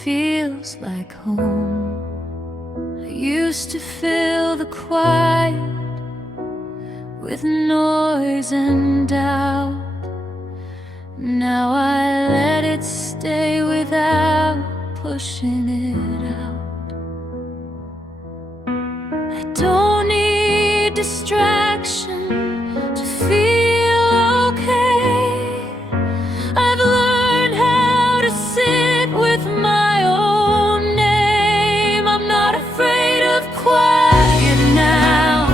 feels like home. I used to fill the quiet with noise and doubt. Now I let it stay without pushing it out. I don't need distraction to feel okay. I've learned how to sit with my own name. I'm not afraid of quiet now.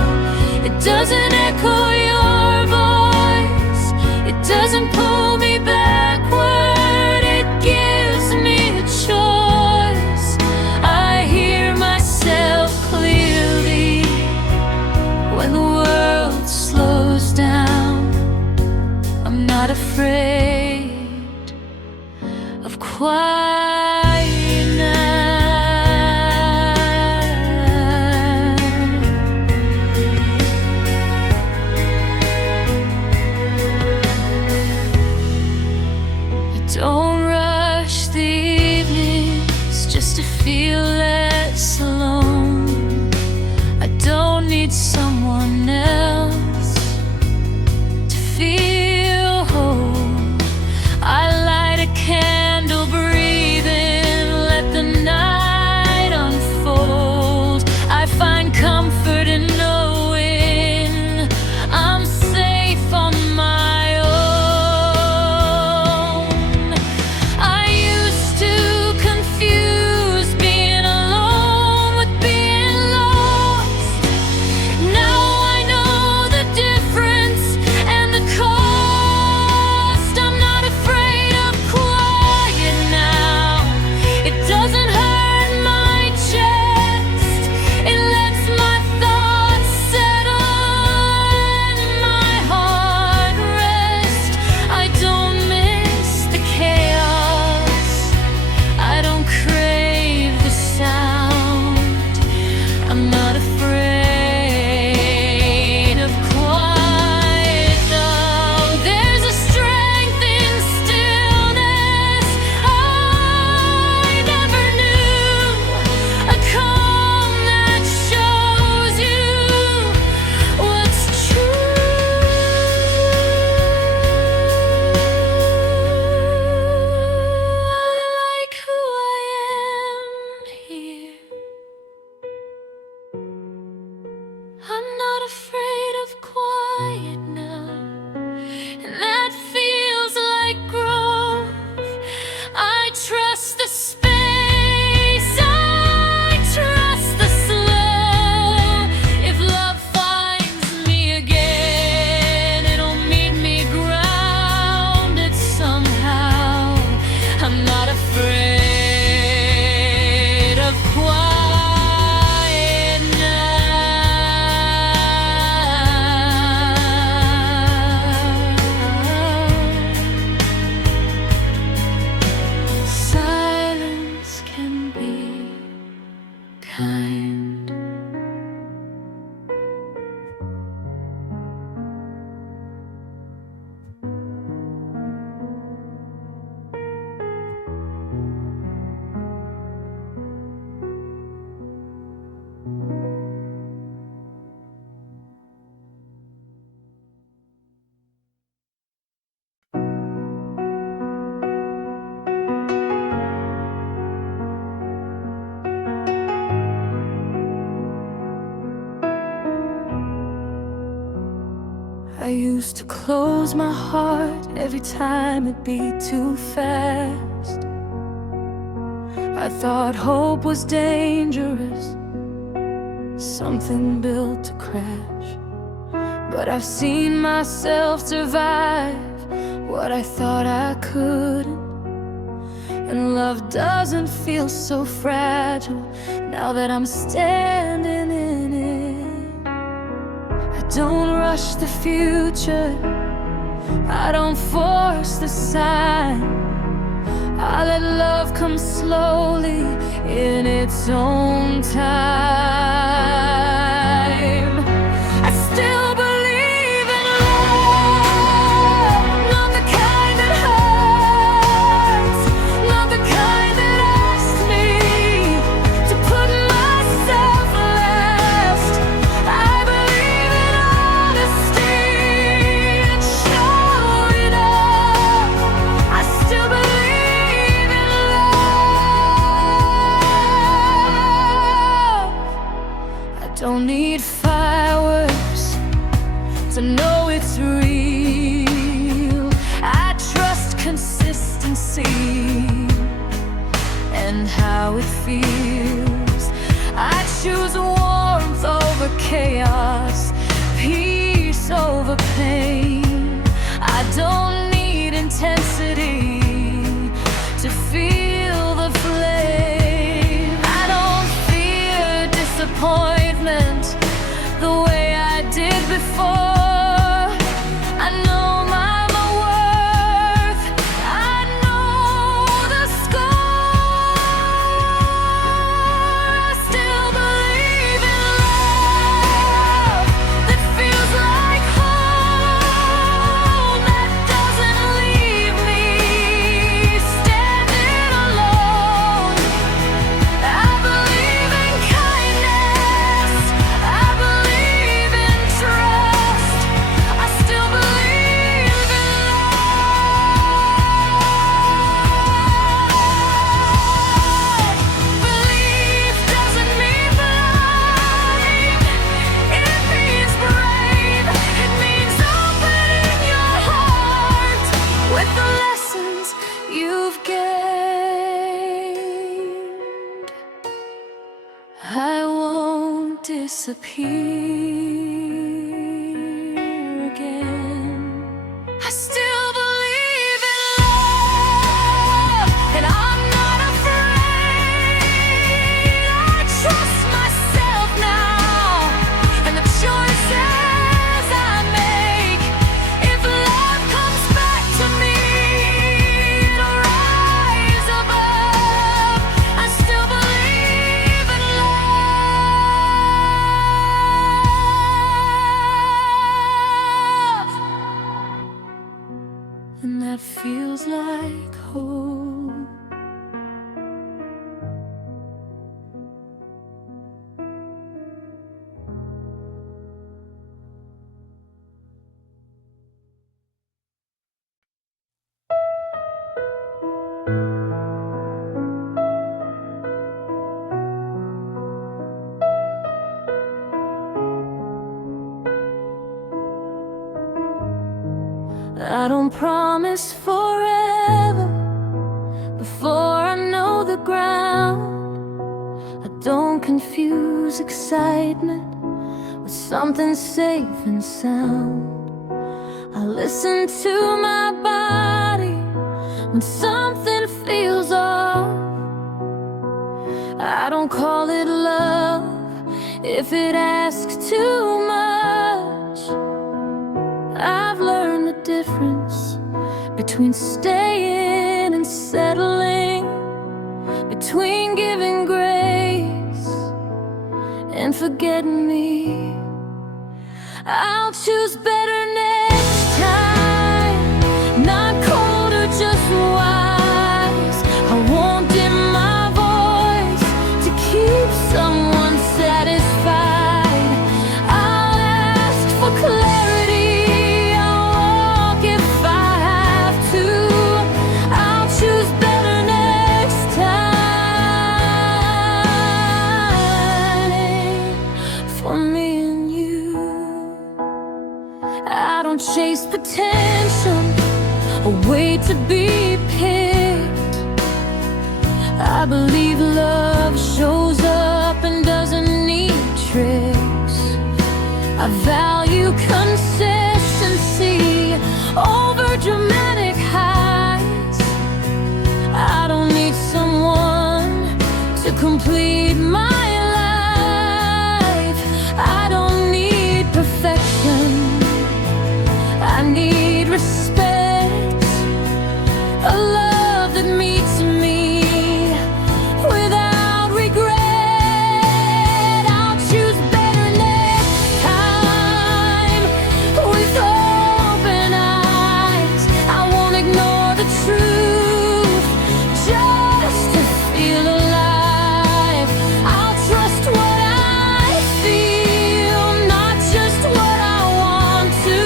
It doesn't echo your voice, it doesn't pull me backward, it gives me a choice. I hear myself clearly when the world slows down. I'm not afraid of quiet now. I don't rush the evenings just to feel less alone. I don't need someone else to feel whole. I light a candle, breathe in, let the night unfold. I find comfort in knowing I'm safe on my own. I used to confuse being used to close my heart every time it beat too fast. I thought hope was dangerous, something built to crash. But I've seen myself survive what I thought I couldn't. And love doesn't feel so fragile now that I'm standing in it. I don't rush the future, I don't force the sign. I let love come slowly in its own time. I still believe in love, not the kind that hurts, not the kind that asks me to put myself last. I believe in honesty and showing up. I still believe in love. I don't need fireworks to know it's real. I trust consistency and how it feels. I choose warmth over chaos, peace over pain. I don't need intensity to feel the flame. I don't fear disappointment the way I did before. I know my worth, I know the score. I still believe in love that feels like home, that doesn't leave me standing alone. I believe in kindness, I believe in trust. I still believe in love. Belief doesn't mean blind, it means brave. It means opening your heart with the lessons you've gained. I won't disappear again. I still believe in love, and I'm not afraid. I trust myself now and the choices I make. If love comes back to me, it'll rise above. I still believe in love, and that feels like hope. I don't promise forever before I know the ground. I don't confuse excitement with something safe and sound. I listen to my body when something feels off. I don't call it love if it asks too much. I've learned the difference between staying and settling, between giving grace and forgetting me. I'll choose better next time, not cold or just wise. I won't dim my voice to keep someone satisfied. I'll ask for clarity, I'll walk if I have to. I'll choose better next time for me and you. I don't waste potential, a way to be picked. I believe love shows up and doesn't need tricks. I value consistency over dramatic highs. I don't need someone to complete my life. I don't need perfection, I need respect. A love that meets me without regret. I'll choose better next time, with open eyes. I won't ignore the truth just to feel alive. I'll trust what I feel, not just what I want to.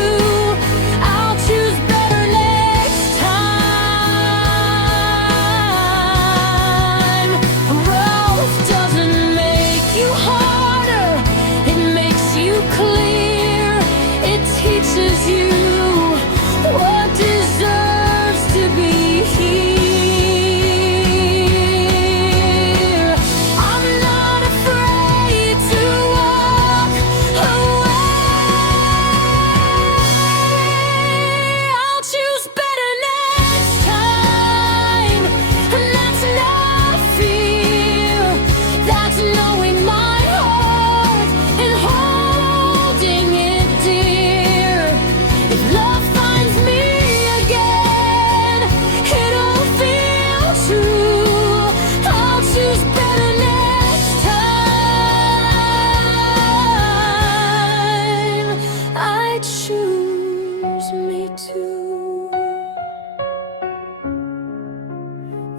I'll choose better next time. Growth doesn't make you harder, it makes you clear. It teaches you what deserves to be here. I'm not afraid to walk away. I'll choose better next time, and that's not fear. That's knowing my heart and holding it dear. If love finds me again, it'll feel true. I'll choose better next time. I choose me too.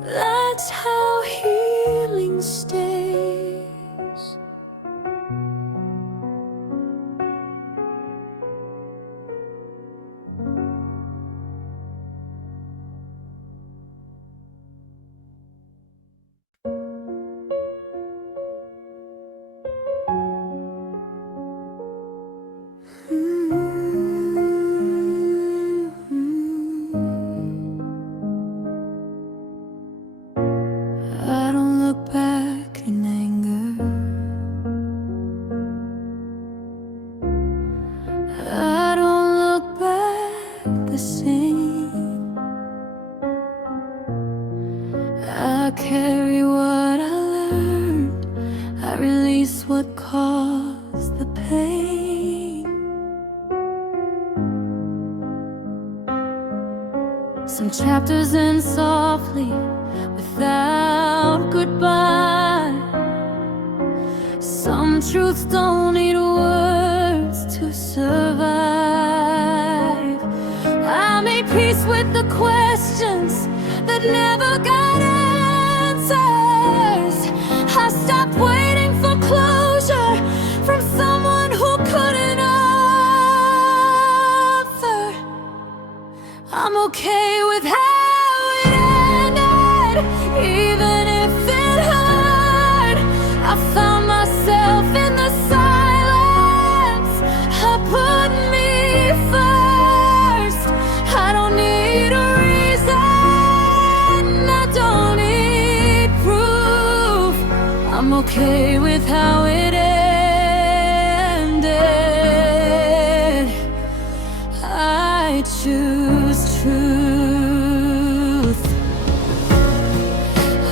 That's how healing stays. I don't look back in anger. I don't look back the same. I carry what I learned, I release what caused the pain. Some chapters end softly, without goodbye. Some truths don't need words to survive. I made peace with the questions that never got answers. I stopped waiting for closure from someone who couldn't answer. I'm okay with how it ended, even if it hurt. I found myself in the silence. I put me first. I don't need a reason, I don't need proof. I'm okay with how it ended. I choose truth.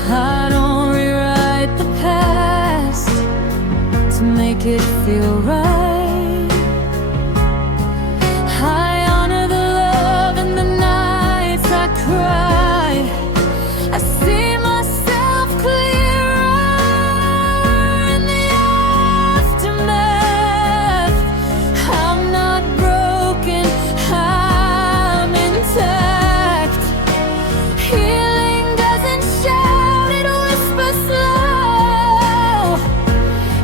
I don't rewrite the past to make it feel right. I honor the love and the nights I cried. I see myself clearer in the aftermath. I'm not broken, I'm intact. Healing doesn't shout, it whispers slow.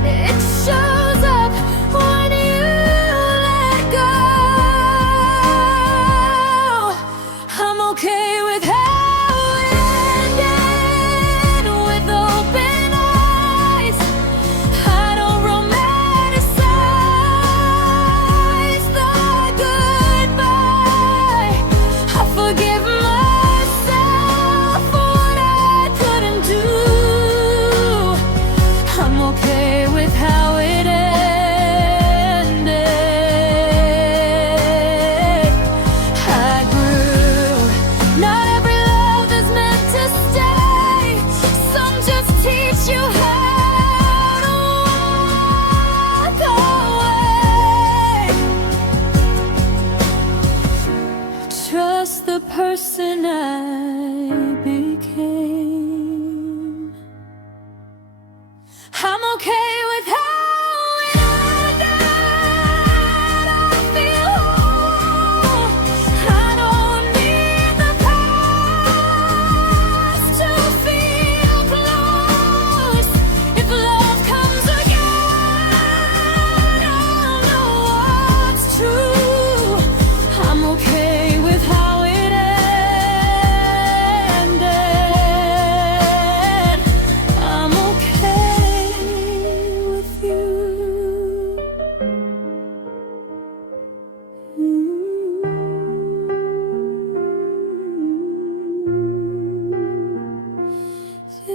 It shows up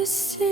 this sea.